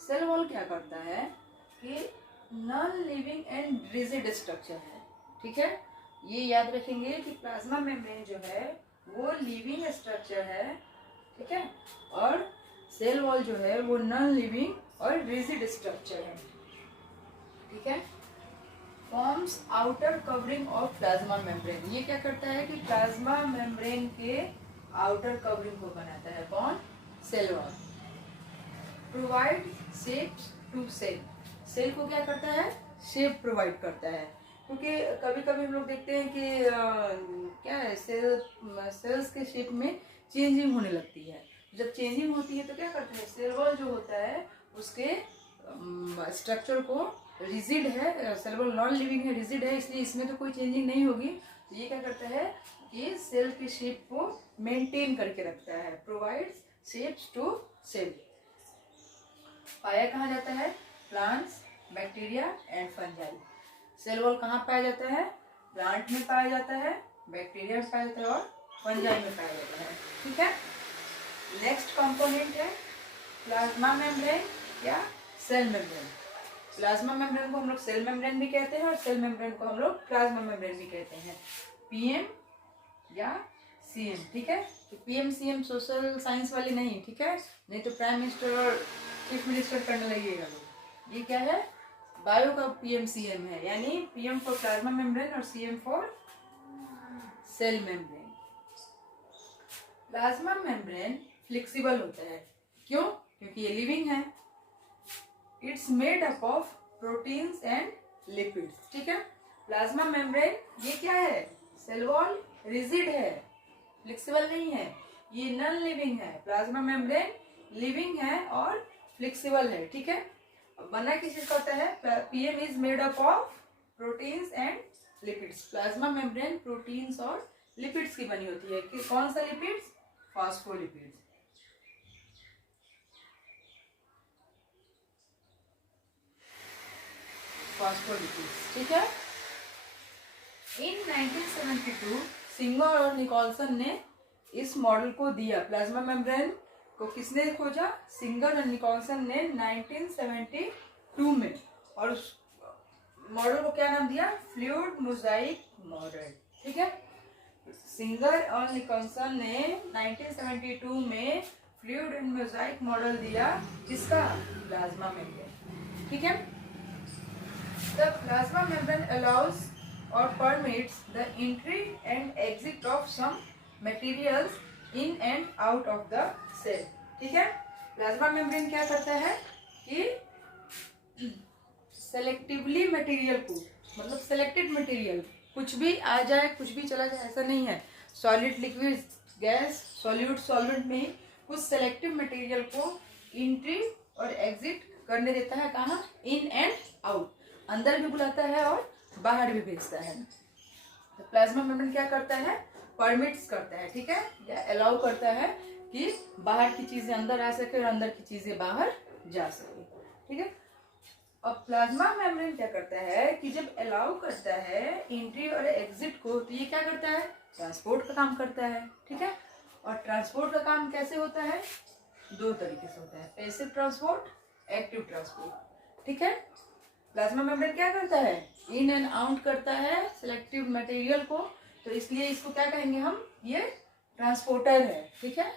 सेल वॉल क्या करता है कि non living and rigid structure है, ठीक है। ये याद रखेंगे कि प्लाज्मा मेम्ब्रेन जो है वो लिविंग स्ट्रक्चर है, ठीक है, और सेल वॉल जो है वो नॉन लिविंग और रिजिड स्ट्रक्चर है, ठीक है। Forms outer covering of plasma membrane, ये क्या करता है कि प्लाज्मा मेम्ब्रेन के आउटर कवरिंग को बनाता है, कौन? Cell wall. Provide shapes to cell, cell को क्या करता है? शेप प्रोवाइड करता है, क्योंकि कभी कभी हम लोग देखते हैं कि क्या है, सेल्स के शेप में चेंजिंग होने लगती है। जब चेंजिंग होती है तो क्या करता है, सेल वॉल जो होता है उसके स्ट्रक्चर को, रिजिड है सेल वॉल, नॉन लिविंग है, रिजिड है, इसलिए इसमें तो कोई चेंजिंग नहीं होगी। तो ये क्या करता है कि सेल के शेप को मेंटेन करके रखता है, प्रोवाइड्स शेप्स टू सेल। पाया कहाँ जाता है? Plants, bacteria and fungi. Cell wall कहाँ पाया जाता है? प्लांट में पाया जाता है, बैक्टीरिया में पाया जाता है और फंजाई में पाया जाता है, ठीक है। नेक्स्ट कंपोनेंट है प्लाज्मा मेम्ब्रेन या सेल मेम्ब्रेन। प्लाज्मा मेम्ब्रेन को हम लोग सेल मेम्ब्रेन भी कहते हैं और सेल मेम्ब्रेन को हम लोग प्लाज्मा मेम्ब्रेन भी कहते हैं, पीएम या सीएम, ठीक है। तो पीएम सीएम सोशल साइंस वाली नहीं, ठीक है, नहीं तो प्राइम मिनिस्टर और चीफ मिनिस्टर करने लगेगा लोग। ये क्या है? बायो का पीएम सीएम है, यानी पीएम फॉर प्लाज्मा मेम्ब्रेन और CM for sale membrane. Plasma membrane flexible होता है, क्यों? क्योंकि ये लिविंग है। It's made up of proteins and lipids, ठीक है। प्लाज्मा मेम्ब्रेन ये क्या है? सेल वॉल रिजिड है, फ्लेक्सिबल नहीं है, ये नॉन लिविंग है। प्लाज्मा मेम्ब्रेन लिविंग है और फ्लेक्सिबल है, ठीक है। बना किस चीज का होता है? PM is made up of proteins and lipids. Plasma membrane proteins और लिपिड्स की बनी होती है। कि कौन सा लिपिड्स? फॉस्फोलिपिड्स। फॉस्फोलिपिड्स, ठीक है। इन 1972 सिंगर और निकोलसन ने इस मॉडल को दिया। प्लाज्मा मेम्ब्रेन को किसने खोजा? सिंगर और निकोलसन ने 1972 में, और उस मॉडल को क्या नाम दिया? फ्लूइड मोजाइक मॉडल, ठीक है। सिंगर और निकोलसन ने 1972 में फ्लूइड एंड मोजाइक मॉडल दिया, किसका? प्लाज्मा मेम्ब्रेन, ठीक है। The plasma membrane allows or permits the entry and exit of some materials in and out of the cell, ठीक है। प्लाज्मा मेम्ब्रेन क्या करता है कि सेलेक्टिवली मटेरियल को, मतलब सेलेक्टेड मटेरियल, कुछ भी आ जाए कुछ भी चला जाए ऐसा नहीं है। Solid, liquid, gas, solute, solvent में कुछ सेलेक्टिव मटेरियल को एंट्री और एग्जिट करने देता है, कहाँ? इन एंड आउट, अंदर भी बुलाता है और बाहर भी भेजता है। तो प्लाज्मा मेम्ब्रेन क्या करता है? परमिट्स करता है, ठीक है, या अलाउ करता है कि बाहर की चीजें अंदर आ सके और अंदर की चीजें बाहर जा सके, ठीक है। अब प्लाज्मा मेम्ब्रेन क्या करता है कि जब अलाउ करता है एंट्री और एग्जिट को, तो ये क्या करता है? ट्रांसपोर्ट का काम करता है, ठीक है। और ट्रांसपोर्ट का काम कैसे होता है? दो तरीके से होता है, पैसिव ट्रांसपोर्ट, एक्टिव ट्रांसपोर्ट, ठीक है। प्लाज्मा मेम्ब्रेन क्या करता है? इन एंड आउट करता है सिलेक्टिव मटेरियल को, तो इसलिए इसको क्या कहेंगे हम? ये ट्रांसपोर्टर है, ठीक है।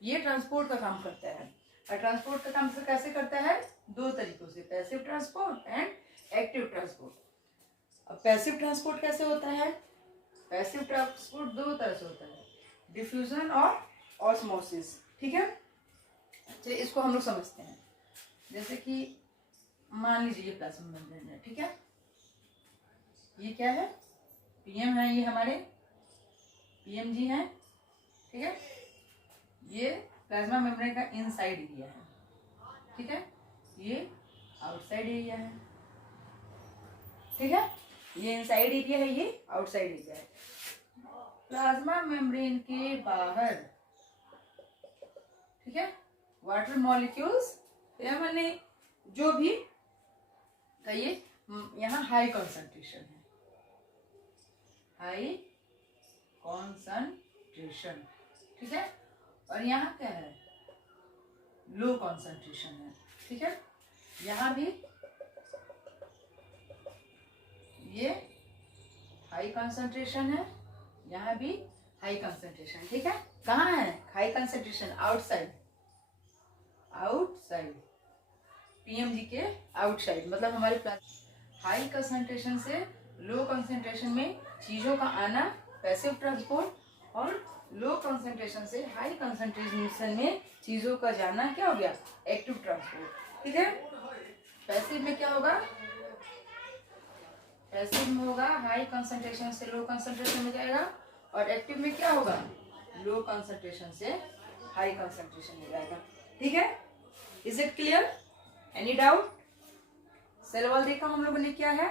ये ट्रांसपोर्ट का काम करता है। और ट्रांसपोर्ट का काम से कैसे करता है? दो तरीकों से, passive transport and active transport. अब पैसिव ट्रांसपोर्ट कैसे होता है? पैसिव ट्रांसपोर्ट दो तरह से होता है, डिफ्यूजन और ऑस्मोसिस, ठीक है। चलिए इसको हम लोग समझते हैं। जैसे कि मान लीजिए ये प्लाज्मा मेम्ब्रेन है, ठीक है। ये क्या है? पीएम है, ये हमारे पीएम जी हैं, ठीक है। ये प्लाज्मा मेम्ब्रेन का इनसाइड एरिया है, ठीक है। ये आउटसाइड एरिया है, ठीक है। ये इनसाइड एरिया है, ये आउटसाइड एरिया है। प्लाज्मा मेम्ब्रेन के बाहर, ठीक है, वाटर मॉलिक्यूल्स, मैंने जो भी कहिए, यहाँ हाई कॉन्सेंट्रेशन है, हाई कॉन्सेंट्रेशन, ठीक है। और यहाँ क्या है? लो कॉन्सेंट्रेशन है, ठीक है। यहाँ भी ये हाई कंसंट्रेशन है, यहाँ भी हाई कंसंट्रेशन, ठीक है। कहाँ है high concentration? Outside, outside, PMG के आउटसाइड, मतलब हमारे हाई कंसंट्रेशन से लो कंसंट्रेशन में चीजों का आना पैसिव ट्रांसपोर्ट, और लो कंसंट्रेशन से हाई कंसंट्रेशन में चीजों का जाना क्या हो गया? एक्टिव ट्रांसपोर्ट, ठीक है। पैसिव में क्या होगा? पैसिव में होगा हाई कंसंट्रेशन से लो कंसंट्रेशन में जाएगा, और एक्टिव में क्या होगा? लो कंसंट्रेशन से हाई कंसंट्रेशन में जाएगा, ठीक है। Is it clear? Any doubt? Cell wall देखा हम लोगों ने क्या है,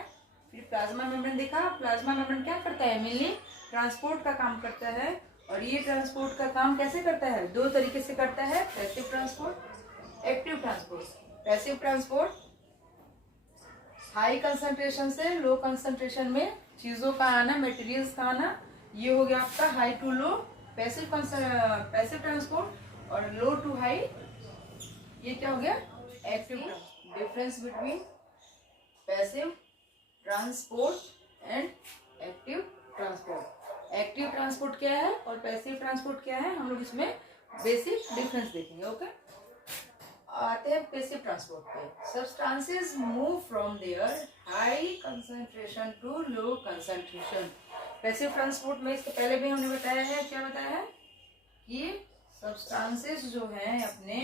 फिर प्लाज्मा मेम्ब्रेन देखा। प्लाज्मा मेम्ब्रेन क्या करता है? मेनली ट्रांसपोर्ट का काम करता है, और ये ट्रांसपोर्ट का काम कैसे करता है? दो तरीके से करता है, passive transport, active transport. Passive transport high concentration से लो कंसंट्रेशन में चीजों का आना, मटेरियल्स का आना, ये हो गया आपका high to low passive transport, और लो टू हाई ये क्या हो गया? Active. Difference between passive transport and active transport. Active transport क्या है और पैसिव ट्रांसपोर्ट क्या है, हम लोग इसमें बेसिक डिफरेंस देखेंगे, ओके। आते हैं पैसिव ट्रांसपोर्ट पे। Substances move from their high concentration to low concentration. Passive transport में इसके पहले भी हमने बताया है, क्या बताया है कि सब्सटेंसेस जो हैं अपने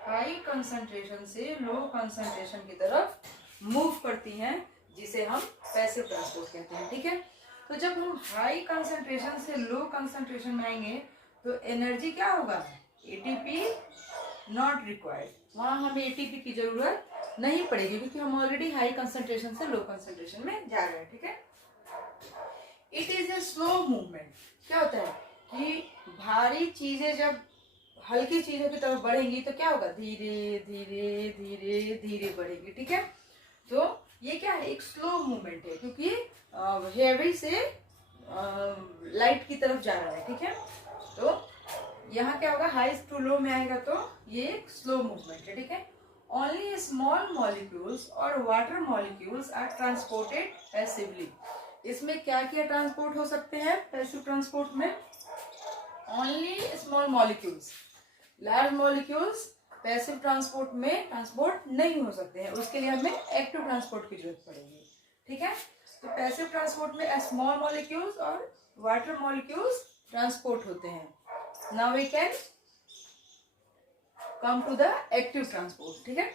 हाई कंसंट्रेशन से लो कंसंट्रेशन की तरफ मूव करती हैं, जिसे हम पैसिव ट्रांसपोर्ट कहते हैं, ठीक है। तो जब हम हाई कंसंट्रेशन से लो कंसंट्रेशन में आएंगे तो एनर्जी क्या होगा? एटीपी नॉट रिक्वायर्ड, वहां हमें एटीपी की जरूरत नहीं पड़ेगी, क्योंकि हम ऑलरेडी हाई कंसंट्रेशन से लो कंसंट्रेशन में जा रहे हैं, ठीक है। It is a slow movement. क्या होता है कि भारी चीजें जब हल्की चीजों की तरफ बढ़ेंगी तो क्या होगा? धीरे धीरे धीरे धीरे बढ़ेगी, ठीक है। तो ये क्या है? एक स्लो मूवमेंट है, क्योंकि हेवी से लाइट की तरफ जा रहा है, ठीक है। तो यहाँ क्या होगा? हाई टू लो में आएगा तो ये एक स्लो मूवमेंट है, ठीक है। ओनली स्मॉल मॉलिक्यूल्स और water molecules are transported passively. इसमें क्या क्या ट्रांसपोर्ट हो सकते हैं पैसिव ट्रांसपोर्ट में? Only small molecules, large molecules passive transport में ट्रांसपोर्ट नहीं हो सकते हैं, उसके लिए हमें एक्टिव ट्रांसपोर्ट की जरूरत पड़ेगी, ठीक है। तो पैसिव ट्रांसपोर्ट में स्मॉल मॉलिक्यूल्स और वाटर मॉलिक्यूल्स ट्रांसपोर्ट होते हैं। Now we can come to the active transport, ठीक है।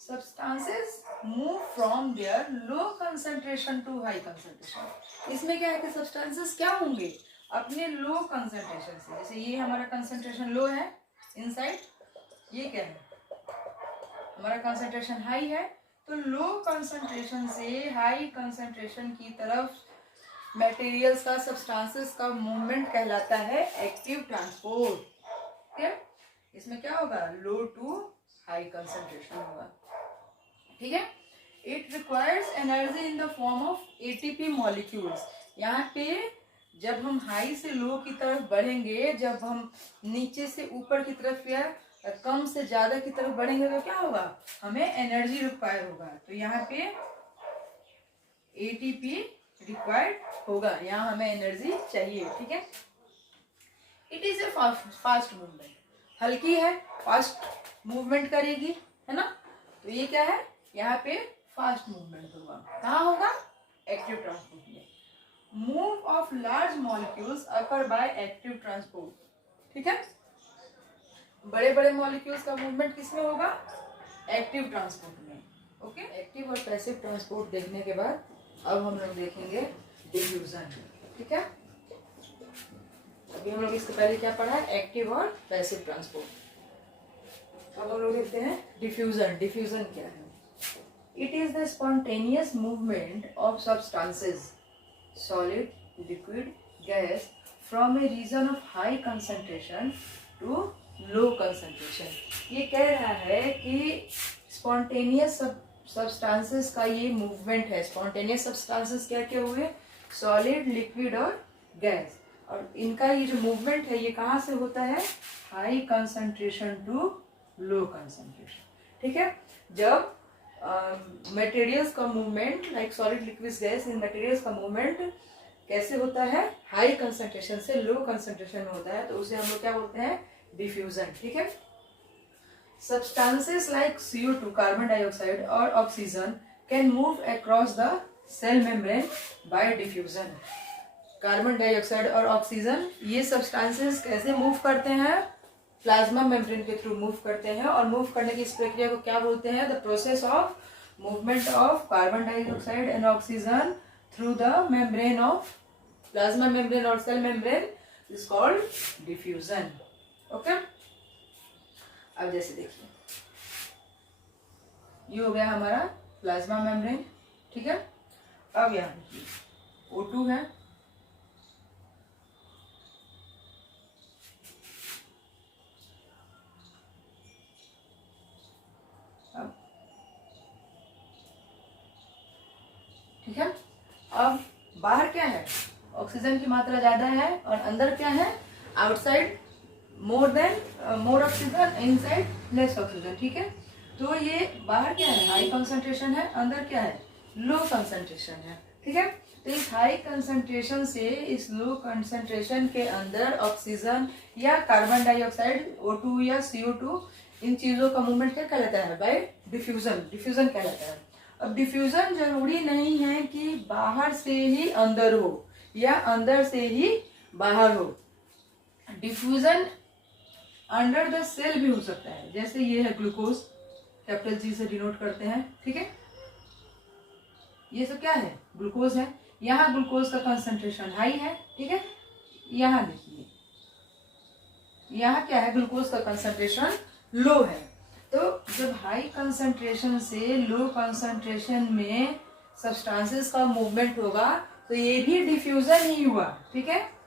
Substances move from their low concentration to high concentration. इसमें क्या है कि सब्सटेंसेस क्या होंगे? अपने लो कंसंट्रेशन से, जैसे ये हमारा कंसंट्रेशन लो है इनसाइड, ये क्या है? हमारा कंसंट्रेशन हाई है, तो लो कंसंट्रेशन से हाई कंसंट्रेशन की तरफ मटेरियल्स का, सब्सटेंसेस का मूवमेंट कहलाता है एक्टिव ट्रांसपोर्ट, ठीक है। इसमें क्या होगा? लो टू हाई कंसंट्रेशन होगा, ठीक है। It requires energy in the form of ATP molecules. यहाँ पे जब हम हाई से लो की तरफ बढ़ेंगे, जब हम नीचे से ऊपर की तरफ या कम से ज्यादा की तरफ बढ़ेंगे तो क्या होगा? हमें एनर्जी रिक्वायर होगा। तो यहाँ पे एटीपी रिक्वायर्ड होगा, यहाँ हमें एनर्जी चाहिए, ठीक है। It is a fast movement, हल्की है, फास्ट मूवमेंट करेगी, है ना। तो ये क्या है? यहाँ पे फास्ट मूवमेंट होगा। कहाँ होगा? एक्टिव ट्रांसपोर्ट में। Move of large molecules occur by active transport, ठीक है। बड़े बड़े मॉलिक्यूल्स का मूवमेंट किसमें होगा? एक्टिव ट्रांसपोर्ट में, ओके। एक्टिव और पैसिव ट्रांसपोर्ट देखने के बाद अब हम लोग देखेंगे डिफ्यूजन, ठीक है। अभी हम लोग इससे पहले क्या पढ़ा है? एक्टिव और पैसिव ट्रांसपोर्ट। अब हम लोग देखते हैं डिफ्यूजन। डिफ्यूजन क्या है? It is the spontaneous movement of substances, solid, liquid, gas from a region of high concentration to low concentration। ये कह रहा है कि spontaneous substances का ये movement है। spontaneous substances क्या क्या हुए? solid, liquid और gas, और इनका ये जो movement है ये कहाँ से होता है? high concentration to low concentration, ठीक है। जब मटेरियल्स का movement like solid liquid gas in materials का मूवमेंट कैसे होता है, हाई कंसंट्रेशन से लो कंसंट्रेशन में होता है, तो उसे हम लोग क्या बोलते हैं, डिफ्यूजन। ठीक है। Substances like CO2, carbon dioxide or oxygen can move across the cell membrane by diffusion. Carbon dioxide और ऑक्सीजन ये सब्सटेंसेस कैसे मूव करते हैं, प्लाज्मा मेम्ब्रेन के थ्रू मूव करते हैं, और मूव करने की इस प्रक्रिया को क्या बोलते हैं, the process of movement of carbon dioxide and oxygen through the membrane of plasma membrane और cell membrane is called diffusion. Okay. अब जैसे देखिए ये हो गया हमारा प्लाज्मा मेम्ब्रेन। ठीक है। अब यहाँ देखिए O2 है, अब ठीक है। अब बाहर क्या है, ऑक्सीजन की मात्रा ज्यादा है, और अंदर क्या है, आउटसाइड मोर ऑक्सीजन, इनसाइड लेस ऑक्सीजन। ठीक है। तो ये बाहर क्या है, हाई कंसंट्रेशन है, अंदर क्या है, लो कंसंट्रेशन है। ठीक है। तो इस हाई कंसंट्रेशन से इस लो कंसंट्रेशन के अंदर ऑक्सीजन या कार्बन डाइऑक्साइड O2 या CO2 इन चीजों का मूवमेंट क्या कहलाता है, बाय डिफ्यूजन। डिफ्यूजन कहलाता है। अब डिफ्यूजन जरूरी नहीं है कि बाहर से ही अंदर हो या अंदर से ही बाहर हो। डिफ्यूजन अंडर द सेल भी हो सकता है, जैसे ये है ग्लूकोज, कैपिटल G से डिनोट करते हैं। ठीक है। ये सब क्या है, ग्लूकोज है। यहाँ ग्लूकोज का कंसंट्रेशन हाई है। ठीक है। यहाँ देखिए यहाँ क्या है, ग्लूकोज का कंसंट्रेशन लो है। तो जब हाई कंसंट्रेशन से लो कंसंट्रेशन में सब्सटेंसेस का मूवमेंट होगा तो ये भी डिफ्यूजन ही हुआ। ठीक है।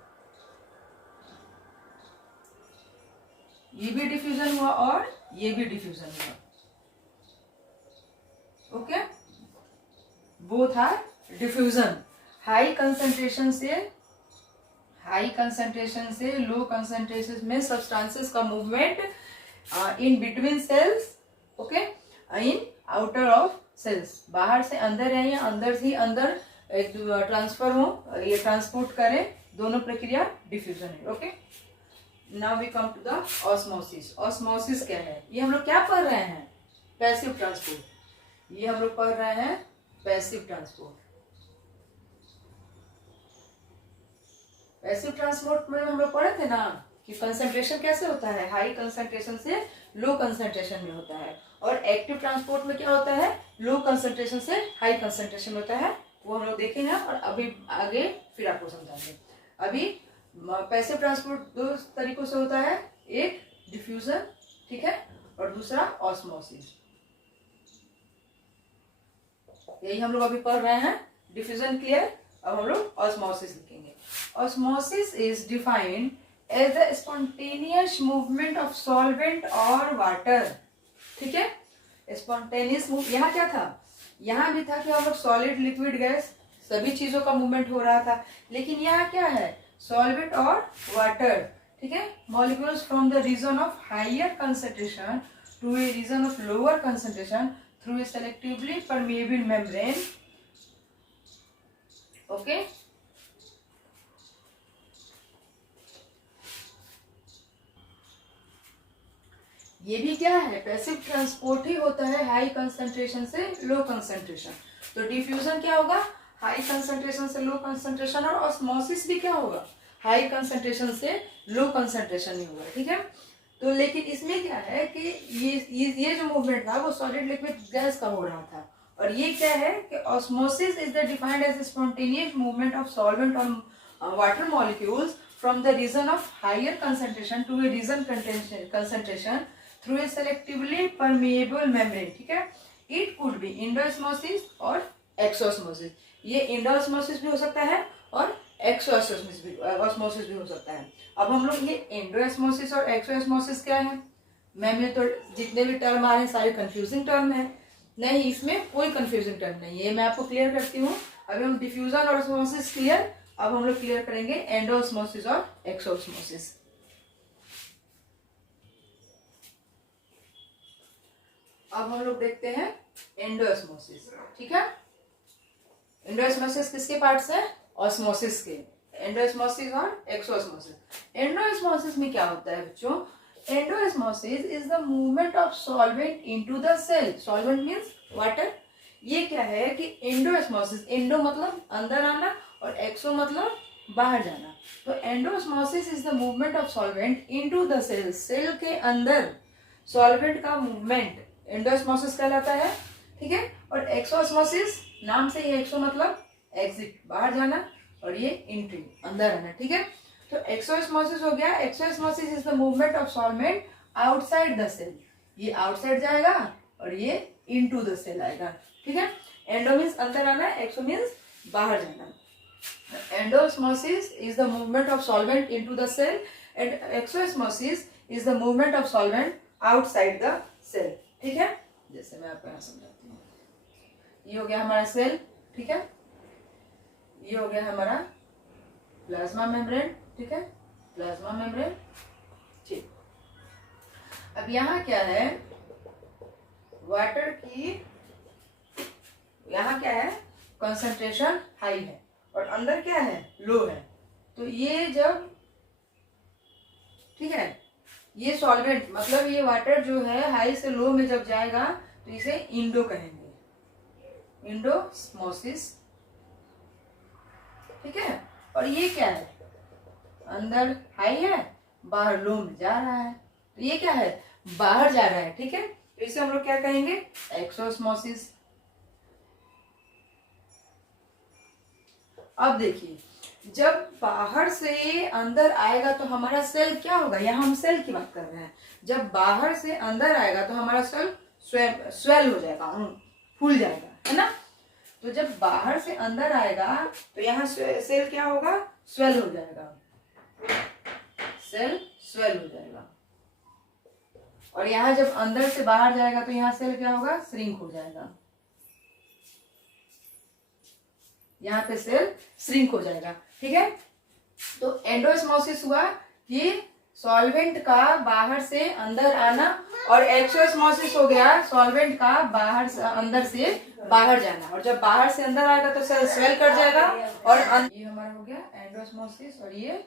ये भी डिफ्यूजन हुआ और ये भी डिफ्यूजन हुआ। Okay. Both are diffusion. High concentration से लो कंसंट्रेशन में सब्सटेंसेस का movement in between cells, okay, in outer of cells, बाहर से अंदर है या अंदर से अंदर ट्रांसफर हो, ये ट्रांसपोर्ट करें, दोनों प्रक्रिया डिफ्यूजन है। Okay. Now we come to the osmosis. Osmosis क्या है, ये हम लोग क्या पढ़ रहे हैं, पैसिव ट्रांसपोर्ट। ये हम लोग पढ़ रहे हैं पैसिव ट्रांसपोर्ट। पैसिव ट्रांसपोर्ट में हम लोग पढ़े थे ना कि कंसंट्रेशन कैसे होता है, हाई कंसंट्रेशन से लो कंसंट्रेशन में होता है, और एक्टिव ट्रांसपोर्ट में क्या होता है, लो कंसंट्रेशन से हाई कंसंट्रेशन होता है। वो हम लोग देखेंगे और अभी आगे फिर आपको समझाएंगे। अभी पैसिव ट्रांसपोर्ट दो तरीकों से होता है, एक डिफ्यूजन, ठीक है, और दूसरा ऑस्मोसिस। यही हम लोग अभी पढ़ रहे हैं, डिफ्यूजन क्लियर। अब हम लोग ऑस्मोसिस लिखेंगे। Osmosis is defined as the spontaneous movement of solvent और वाटर। ठीक है। स्पॉन्टेनियस मूव, यहाँ क्या था, यहाँ भी था कि हम लोग सॉलिड लिक्विड गैस सभी चीजों का मूवमेंट हो रहा था, लेकिन यहाँ क्या है, सॉल्वेंट और वाटर। ठीक है। Molecules from the region of higher concentration to a region of lower concentration through a selectively permeable membrane. Okay. ये भी क्या है, पैसिव ट्रांसपोर्ट ही होता है, हाई कंसंट्रेशन से लो कंसंट्रेशन। तो डिफ्यूजन क्या होगा, हाई कंसंट्रेशन से लो कंसंट्रेशन, और ऑस्मोसिस भी क्या होगा, हाई कंसंट्रेशन से लो कंसंट्रेशन में होगा। ठीक है। तो लेकिन इसमें क्या है कि ये जो मूवमेंट था वो सॉलिड लिक्विड गैस का हो रहा था, और ये क्या है कि osmosis is the defined as spontaneous movement of solvent और water molecules from the region of higher concentration to a region concentration through a selectively permeable membrane. ठीक है। इट कुड बी एंडोस्मोसिस और एक्सोस्मोसिस। ये endosmosis भी हो सकता है और एक्सोस्मोसिस भी हो सकता है। अब हम लोग ये एंडोस्मोसिस और एक्सोस्मोसिस क्या है, मैम तो जितने भी टर्म आ रहे हैं सारे कंफ्यूजिंग टर्म है, नहीं इसमें कोई कंफ्यूजिंग टर्म नहीं है, मैं आपको क्लियर करती हूँ। अभी हम डिफ्यूजन और ऑस्मोसिस क्लियर, अब हम लोग क्लियर करेंगे एंडोस्मोसिस और एक्सोस्मोसिस। अब हम लोग देखते हैं एंडोस्मोसिस। ठीक है, एंडोस्मोसिस किसके पार्ट्स है? ऑस्मोसिस के, एंडोस्मोसिस और एक्सोस्मोसिस। एंडोस्मोसिस में क्या होता है बच्चों? Endosmosis is the movement of solvent into the cell. Solvent means water. ये क्या है कि एंडोस्मोसिस, एंडो मतलब अंदर आना और एक्सो मतलब बाहर जाना। तो endosmosis is the movement of solvent into the cell. Cell के अंदर सॉल्वेंट का मूवमेंट एंडोस्मोसिस कहलाता है। ठीक है, और एक्सोस्मोसिस नाम से ही, एक्सो मतलब एग्जिट बाहर जाना और ये एंट्री अंदर आना। ठीक है, तो एक्सोस्मोसिस हो गया। Exosmosis is the movement of solvent outside the cell. ये आउटसाइड जाएगा और ये इनटू द सेल आएगा। ठीक है, एंडो मीन्स अंदर आना, एक्सो मीन्स बाहर जाना। Endosmosis is the movement of solvent into the cell and exosmosis is the movement of solvent outside the cell. ठीक है, जैसे मैं आपको यहाँ समझाती हूँ। ये हो गया हमारा सेल। ठीक है, ये हो गया हमारा प्लाज्मा मेम्ब्रेन। ठीक है, प्लाज्मा मेम्ब्रेन। ठीक, अब यहाँ क्या है? वाटर की यहाँ क्या है? कंसंट्रेशन हाई है और अंदर क्या है? लो है। तो ये जब, ठीक है, ये सॉल्वेंट मतलब ये वाटर जो है हाई से लो में जब जाएगा तो इसे इंडो कहेंगे, इंडोस्मोसिस। ठीक है, और ये क्या है? अंदर हाई है, बाहर लो में जा रहा है, तो ये क्या है? बाहर जा रहा है। ठीक है, तो इसे हम लोग क्या कहेंगे? एक्सोस्मोसिस। अब देखिए, जब बाहर से अंदर आएगा तो हमारा सेल क्या होगा? यहाँ हम सेल की बात कर रहे हैं। जब बाहर से अंदर आएगा तो हमारा सेल स्वेल हो जाएगा, फूल जाएगा, है ना? तो जब बाहर से अंदर आएगा तो यहाँ सेल क्या होगा? स्वेल हो जाएगा, सेल स्वेल हो जाएगा। और यहाँ जब अंदर से बाहर जाएगा तो यहाँ सेल क्या होगा? श्रिंक हो जाएगा। यहाँ पे सेल श्रिंक हो जाएगा। ठीक है, तो एंडोस्मोसिस हुआ कि सॉल्वेंट का बाहर से अंदर आना, और एक्सोस्मोसिस हो गया सॉल्वेंट का बाहर से अंदर से बाहर जाना। और जब बाहर से अंदर आएगा तो सेल स्वेल कर जाएगा। और ये हमारा हो गया एंडोस्मोसिस और ये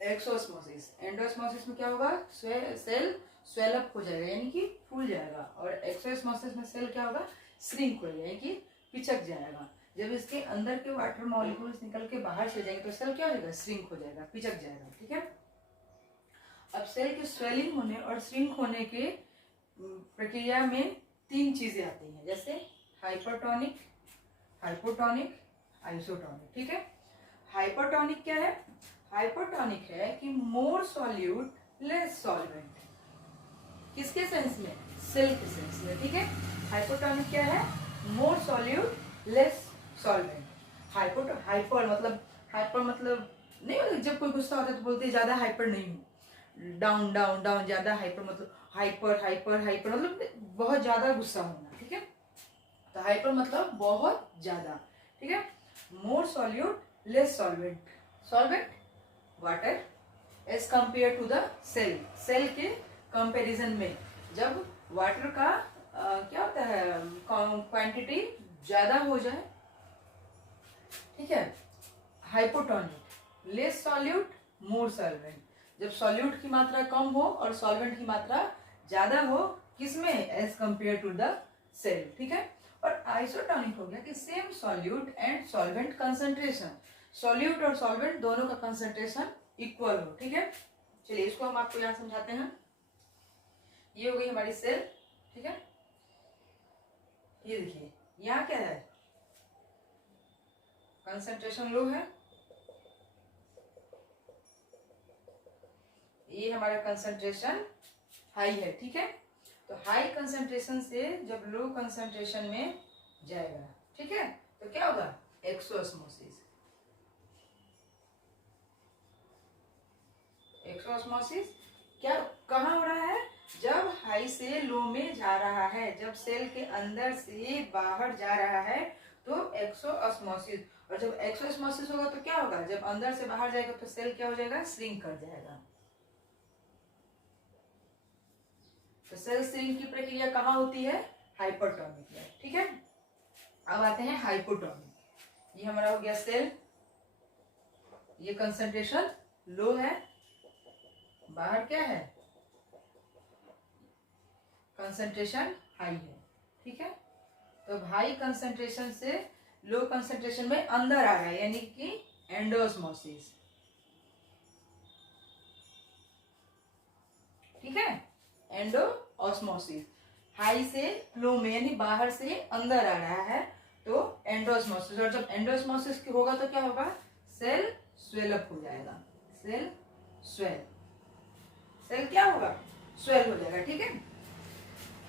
एक्सोस्मोसिस। एंडोस्मोसिस में क्या होगा? सेल स्वेल अप हो जाएगा यानी कि फूल जाएगा, और एक्सोस्मोसिस में सेल क्या होगा? श्रिंक हो जाएगा यानी कि पिचक जाएगा। जब इसके अंदर के वाटर मॉलिक्यूल्स निकल के बाहर चले जाएंगे तो सेल क्या हो जाएगा? श्रिंक हो जाएगा, पिचक जाएगा। ठीक है, अब सेल के स्वेलिंग होने और श्रिंक होने के प्रक्रिया में तीन चीजें आती हैं, जैसे हाइपरटोनिक, हाइपोटोनिक, आइसोटोनिक। ठीक है, हाइपरटोनिक क्या है? हाइपरटोनिक है कि मोर सॉल्यूट लेस सॉल्वेंट। किसके सेंस में? सेल के सेंस में। ठीक है, हाइपोटोनिक क्या है? More solute less solvent. Hyper मतलब, हाइपर मतलब नहीं, मतलब जब कोई गुस्सा होता है तो बोलते हैं ज्यादा हाइपर नहीं हूँ, डाउन डाउन डाउन, ज्यादा हाइपर मतलब हाइपर हाइपर हाइपर मतलब बहुत ज्यादा गुस्सा होना। ठीक है, तो हाइपर मतलब बहुत ज्यादा। ठीक है, more solute less solvent. Solvent water as compare to the cell. Cell के कंपैरिजन में जब वाटर का क्या होता है? क्वांटिटी ज्यादा हो जाए। ठीक है, हाइपोटोनिक लेस सॉल्यूट मोर सॉल्वेंट। जब सॉल्यूट की मात्रा कम हो और सॉल्वेंट की मात्रा ज्यादा हो, किसमें? As compare to the cell. ठीक है, और आइसोटोनिक हो गया कि same solute and solvent concentration. Solute और सॉल्वेंट दोनों का कंसंट्रेशन इक्वल हो। ठीक है, चलिए इसको हम आपको यहाँ समझाते हैं। ये हो गई हमारी सेल। ठीक है, ये देखिए यहाँ क्या है? कंसंट्रेशन लो है, ये हमारा कंसंट्रेशन हाई है। ठीक है, तो हाई कंसंट्रेशन से जब लो कंसंट्रेशन में जाएगा, ठीक है, तो क्या होगा? एक्सोस्मोसिस। एक्सोस्मोसिस क्या कहाँ हो रहा है? जब हाई से लो में जा रहा है, जब सेल के अंदर से बाहर जा रहा है तो एक्सोस्मोसिस। और जब एक्सोस्मोसिस होगा तो क्या होगा? जब अंदर से बाहर जाएगा तो सेल क्या हो जाएगा? श्रिंक कर जाएगा। तो सेल श्रिंक की प्रक्रिया कहाँ होती है? हाइपरटोनिक में, ठीक है। अब आते हैं हाइपोटोनिक। ये हमारा हो गया सेल, ये कंसंट्रेशन लो है, बाहर क्या है, कंसंट्रेशन हाई है, ठीक है। तो हाई कंसंट्रेशन से लो कंसंट्रेशन में अंदर आ रहा है, यानी कि एंडोस्मोसिस, ठीक है, एंडोऑस्मोसिस। हाई से लो में यानी बाहर से अंदर आ रहा है तो एंडोस्मोसिस। और जब एंडोस्मोसिस होगा तो क्या होगा, सेल स्वेल अप हो जाएगा, सेल स्वेल, सेल क्या होगा, स्वेल हो जाएगा, ठीक है।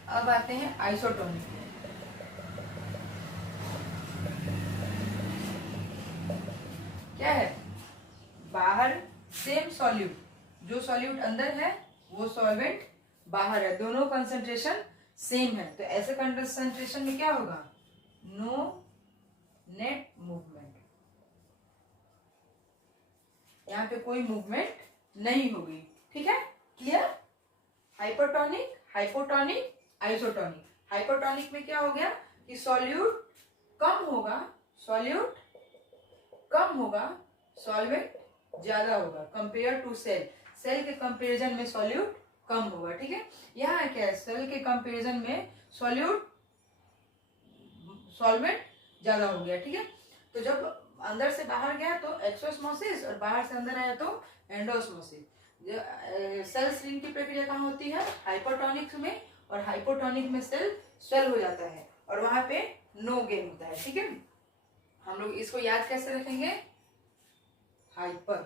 अब आते हैं आइसोटोनिक में। क्या है, बाहर सेम सॉल्यूट, जो सॉल्यूट अंदर है वो सॉल्वेंट बाहर है, दोनों कंसंट्रेशन सेम है, तो ऐसे कंसंट्रेशन में क्या होगा, नो नेट मूवमेंट, यहाँ पे कोई मूवमेंट नहीं होगी, ठीक है, clear. Hypertonic, hypotonic, isotonic. Hypertonic में क्या हो गया कि सॉल्यूट कम होगा, सॉल्यूट कम होगा, सॉल्वेंट ज्यादा होगा कंपेयर टू सेल, सेल के कंपैरिजन में सॉल्यूट कम होगा, ठीक है। यहाँ क्या है, सेल के कंपैरिजन में सॉल्यूट सॉल्वेंट ज्यादा हो गया, ठीक है। तो जब अंदर से बाहर गया तो एक्सोस्मोसिस और बाहर से अंदर आया तो एंडोस्मोसिस। सेल श्रिंक की प्रक्रिया कहाँ होती है, हाइपरटोनिक में, और हाइपोटोनिक में सेल स्वेल हो जाता है और वहां पे नो गेन होता है, ठीक है। हम लोग इसको याद कैसे रखेंगे, हाइपर,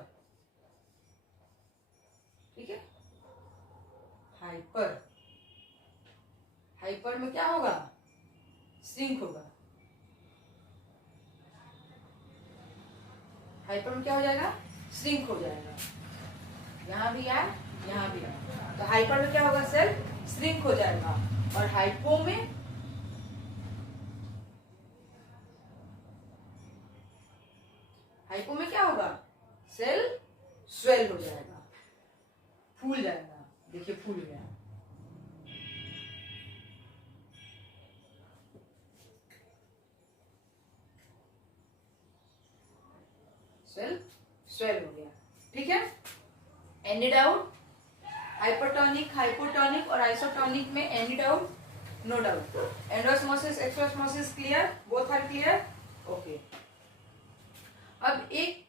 ठीक है, हाइपर, हाइपर में क्या होगा, श्रिंक होगा, हाइपर में क्या हो जाएगा, श्रिंक हो जाएगा, यहाँ भी आए यहाँ भी आए, तो हाइपर में क्या होगा, सेल श्रिंक हो जाएगा, और हाइपो में क्या होगा, सेल स्वेल हो जाएगा, फूल जाएगा, देखिए फूल गया, स्वेल स्वेल हो गया, ठीक है। एनी डाउट, हाइपरटोनिक, हाइपोटोनिक और आइसोटोनिक में any doubt, no doubt. Endosmosis, exosmosis clear, both are clear, okay. अब एक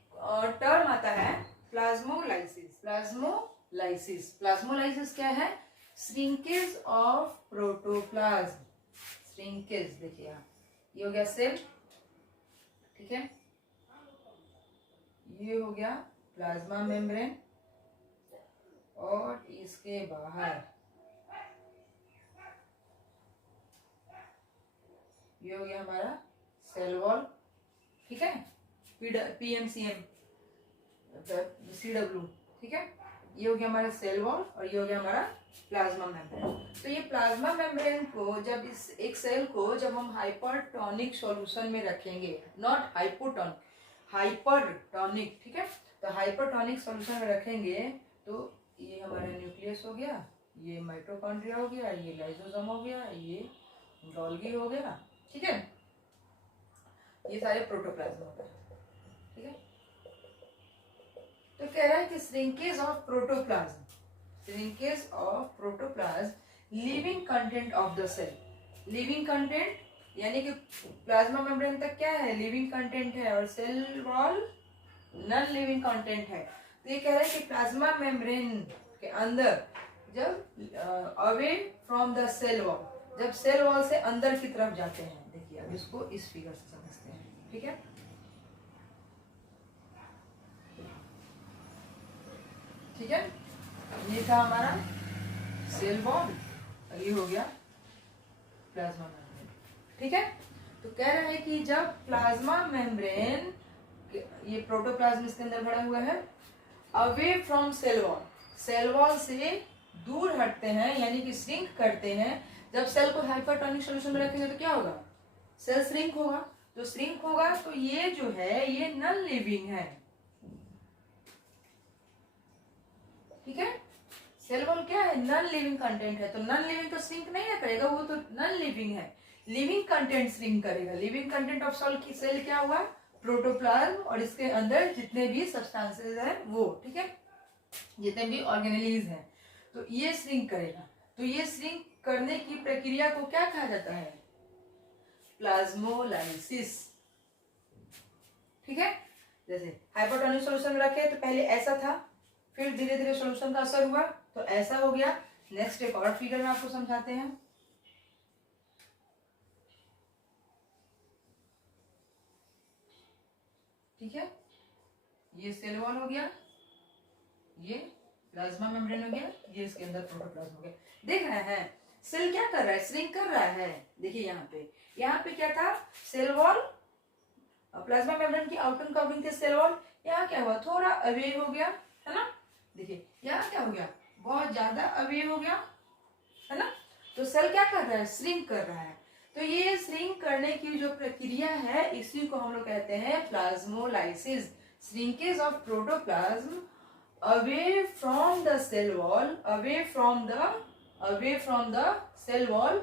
टर्म आता है प्लाज्मोलाइसिस। प्लाज्मोलाइसिस, प्लाज्मोलाइसिस क्या है, श्रिंकेज ऑफ प्रोटोप्लाज्म, श्रिंकेज, देखिए यहाँ ये हो गया सेल, ठीक है, ये हो गया प्लाज्मा मेम्ब्रेन, और इसके बाहर ये हो गया हमारा सेल वॉल, ठीक है, पीएमसीएम, सीडब्ल्यू, ठीक है, ये हो गया हमारा सेल वॉल और ये हो गया हमारा प्लाज्मा मेम्ब्रेन। तो ये प्लाज्मा मेम्ब्रेन को जब इस एक सेल को जब हम हाइपरटोनिक सॉल्यूशन में रखेंगे, नॉट हाइपोटोनिक, हाइपरटोनिक, ठीक है, तो हाइपरटोनिक सॉल्यूशन में रखेंगे तो ये हमारा न्यूक्लियस हो गया, ये माइटोकॉन्ड्रिया हो गया, ये लाइसोसोम हो गया, ये गोल्गी हो गया, ठीक है, ये सारे प्रोटोप्लाज्म हो गए, ठीक है। तो कह रहा है कि shrinkage of protoplasm, shrinkage of protoplasm living content of the cell, living content यानी कि प्लाज्मा मेम्ब्रेन तक क्या है, लिविंग कंटेंट है, और cell wall non living content है। तो ये कह रहा है कि प्लाज्मा मेम्ब्रेन के अंदर जब away from the cell wall, जब सेल वॉल से अंदर की तरफ जाते हैं, देखिए अब इसको इस फिगर से समझते हैं, ठीक है, ठीक है, ये था हमारा सेल वॉल और ये हो गया प्लाज्मा मेम्ब्रेन, ठीक है। तो कह रहा है कि जब प्लाज्मा मेम्ब्रेन, ये प्रोटोप्लाज्म इसके अंदर भरा हुआ है, away from cell wall, cell wall से दूर हटते हैं यानी कि श्रिंक करते हैं, जब सेल को हाइपरटोनिक सॉल्यूशन में रखेंगे तो क्या होगा, सेल श्रिंक होगा, तो श्रिंक होगा तो ये जो है ये नॉन लिविंग है, ठीक है, सेल वॉल क्या है, नॉन लिविंग कंटेंट है, तो नॉन लिविंग तो श्रिंक नहीं ना करेगा, वो तो नॉन लिविंग है। लिविंग कंटेंट श्रिंक करेगा। लिविंग कंटेंट ऑफ सेल क्या हुआ, प्रोटोप्लाज्म और इसके अंदर जितने भी सब्सटेंसेस है वो, ठीक है, जितने भी ऑर्गेनेलीज हैं, तो ये श्रिंक करेगा। तो ये श्रिंक करने की प्रक्रिया को क्या कहा जाता है, प्लाज्मोलाइसिस, ठीक है। जैसे हाइपोटोनिक सॉल्यूशन में रखे तो पहले ऐसा था, फिर धीरे धीरे सॉल्यूशन का असर हुआ तो ऐसा हो गया। नेक्स्ट एक और फिगर में आपको समझाते हैं। ठीक है, ये सेल वॉल हो गया, ये प्लाज्मा मेम्ब्रेन हो गया, ये इसके अंदर प्रोटोप्लाज्म हो गया। देख रहे हैं सेल क्या कर रहा है, श्रिंक कर रहा है। देखिए यहाँ पे क्या था, सेल वॉल, प्लाज्मा मेम्ब्रेन की आउटर कवरिंग थे सेल वॉल, यहाँ क्या हुआ, थोड़ा अवे हो गया, है ना। देखिए यहाँ क्या हो गया, बहुत ज्यादा अवे हो गया, है ना। तो सेल क्या कर रहा है, श्रिंक कर रहा है। तो ये श्रिंक करने की जो प्रक्रिया है इसी को हम लोग कहते हैं plasmolysis, shrinkage of protoplasm away from the cell wall, away from the cell wall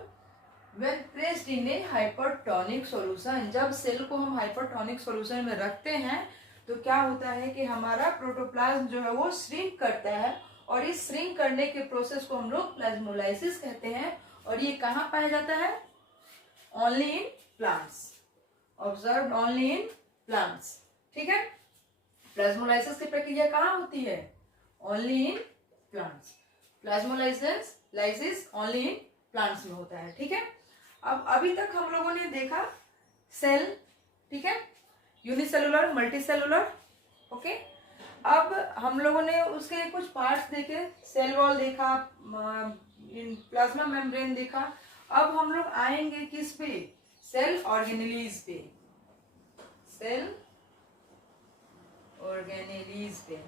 when placed in a hypertonic solution। जब सेल को हम हाइपरटोनिक सॉल्यूशन में रखते हैं तो क्या होता है कि हमारा प्रोटोप्लाज्म जो है वो श्रिंक करता है, और इस श्रिंक करने के प्रोसेस को हम लोग प्लाज्मोलाइसिस कहते हैं। और ये कहाँ पाया जाता है, only in plants, observed only in plants, ठीक है। प्लाज्मोलाइसिस की प्रक्रिया कहाँ होती है, only in plants. Plasmolysis only in plants में होता है, ठीक है। अब अभी तक हम लोगों ने देखा सेल, ठीक है, यूनिसेलुलर, मल्टीसेलुलर, ओके। अब हम लोगों ने उसके कुछ पार्ट्स देखे, सेल वॉल देखा, प्लाज्मा मेम्ब्रेन देखा। अब हम लोग आएंगे किस पे, सेल ऑर्गेनेलीज पे, सेल ऑर्गेनेलीज पे।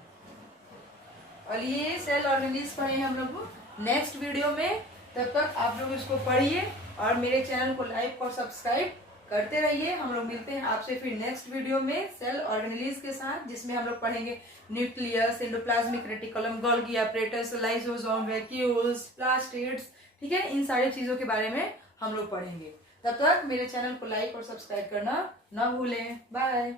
और ये सेल ऑर्गेनेलीज पढ़े हम लोग नेक्स्ट वीडियो में। तब तक आप लोग इसको पढ़िए और मेरे चैनल को लाइक और सब्सक्राइब करते रहिए। हम लोग मिलते हैं आपसे फिर नेक्स्ट वीडियो में सेल ऑर्गेनेलीज के साथ, जिसमें हम लोग पढ़ेंगे nucleus, endoplasmic reticulum, Golgi apparatus, lysosome, vacuoles, plastids, ठीक है, इन सारी चीजों के बारे में हम लोग पढ़ेंगे। तब तक मेरे चैनल को लाइक और सब्सक्राइब करना ना भूलें। बाय।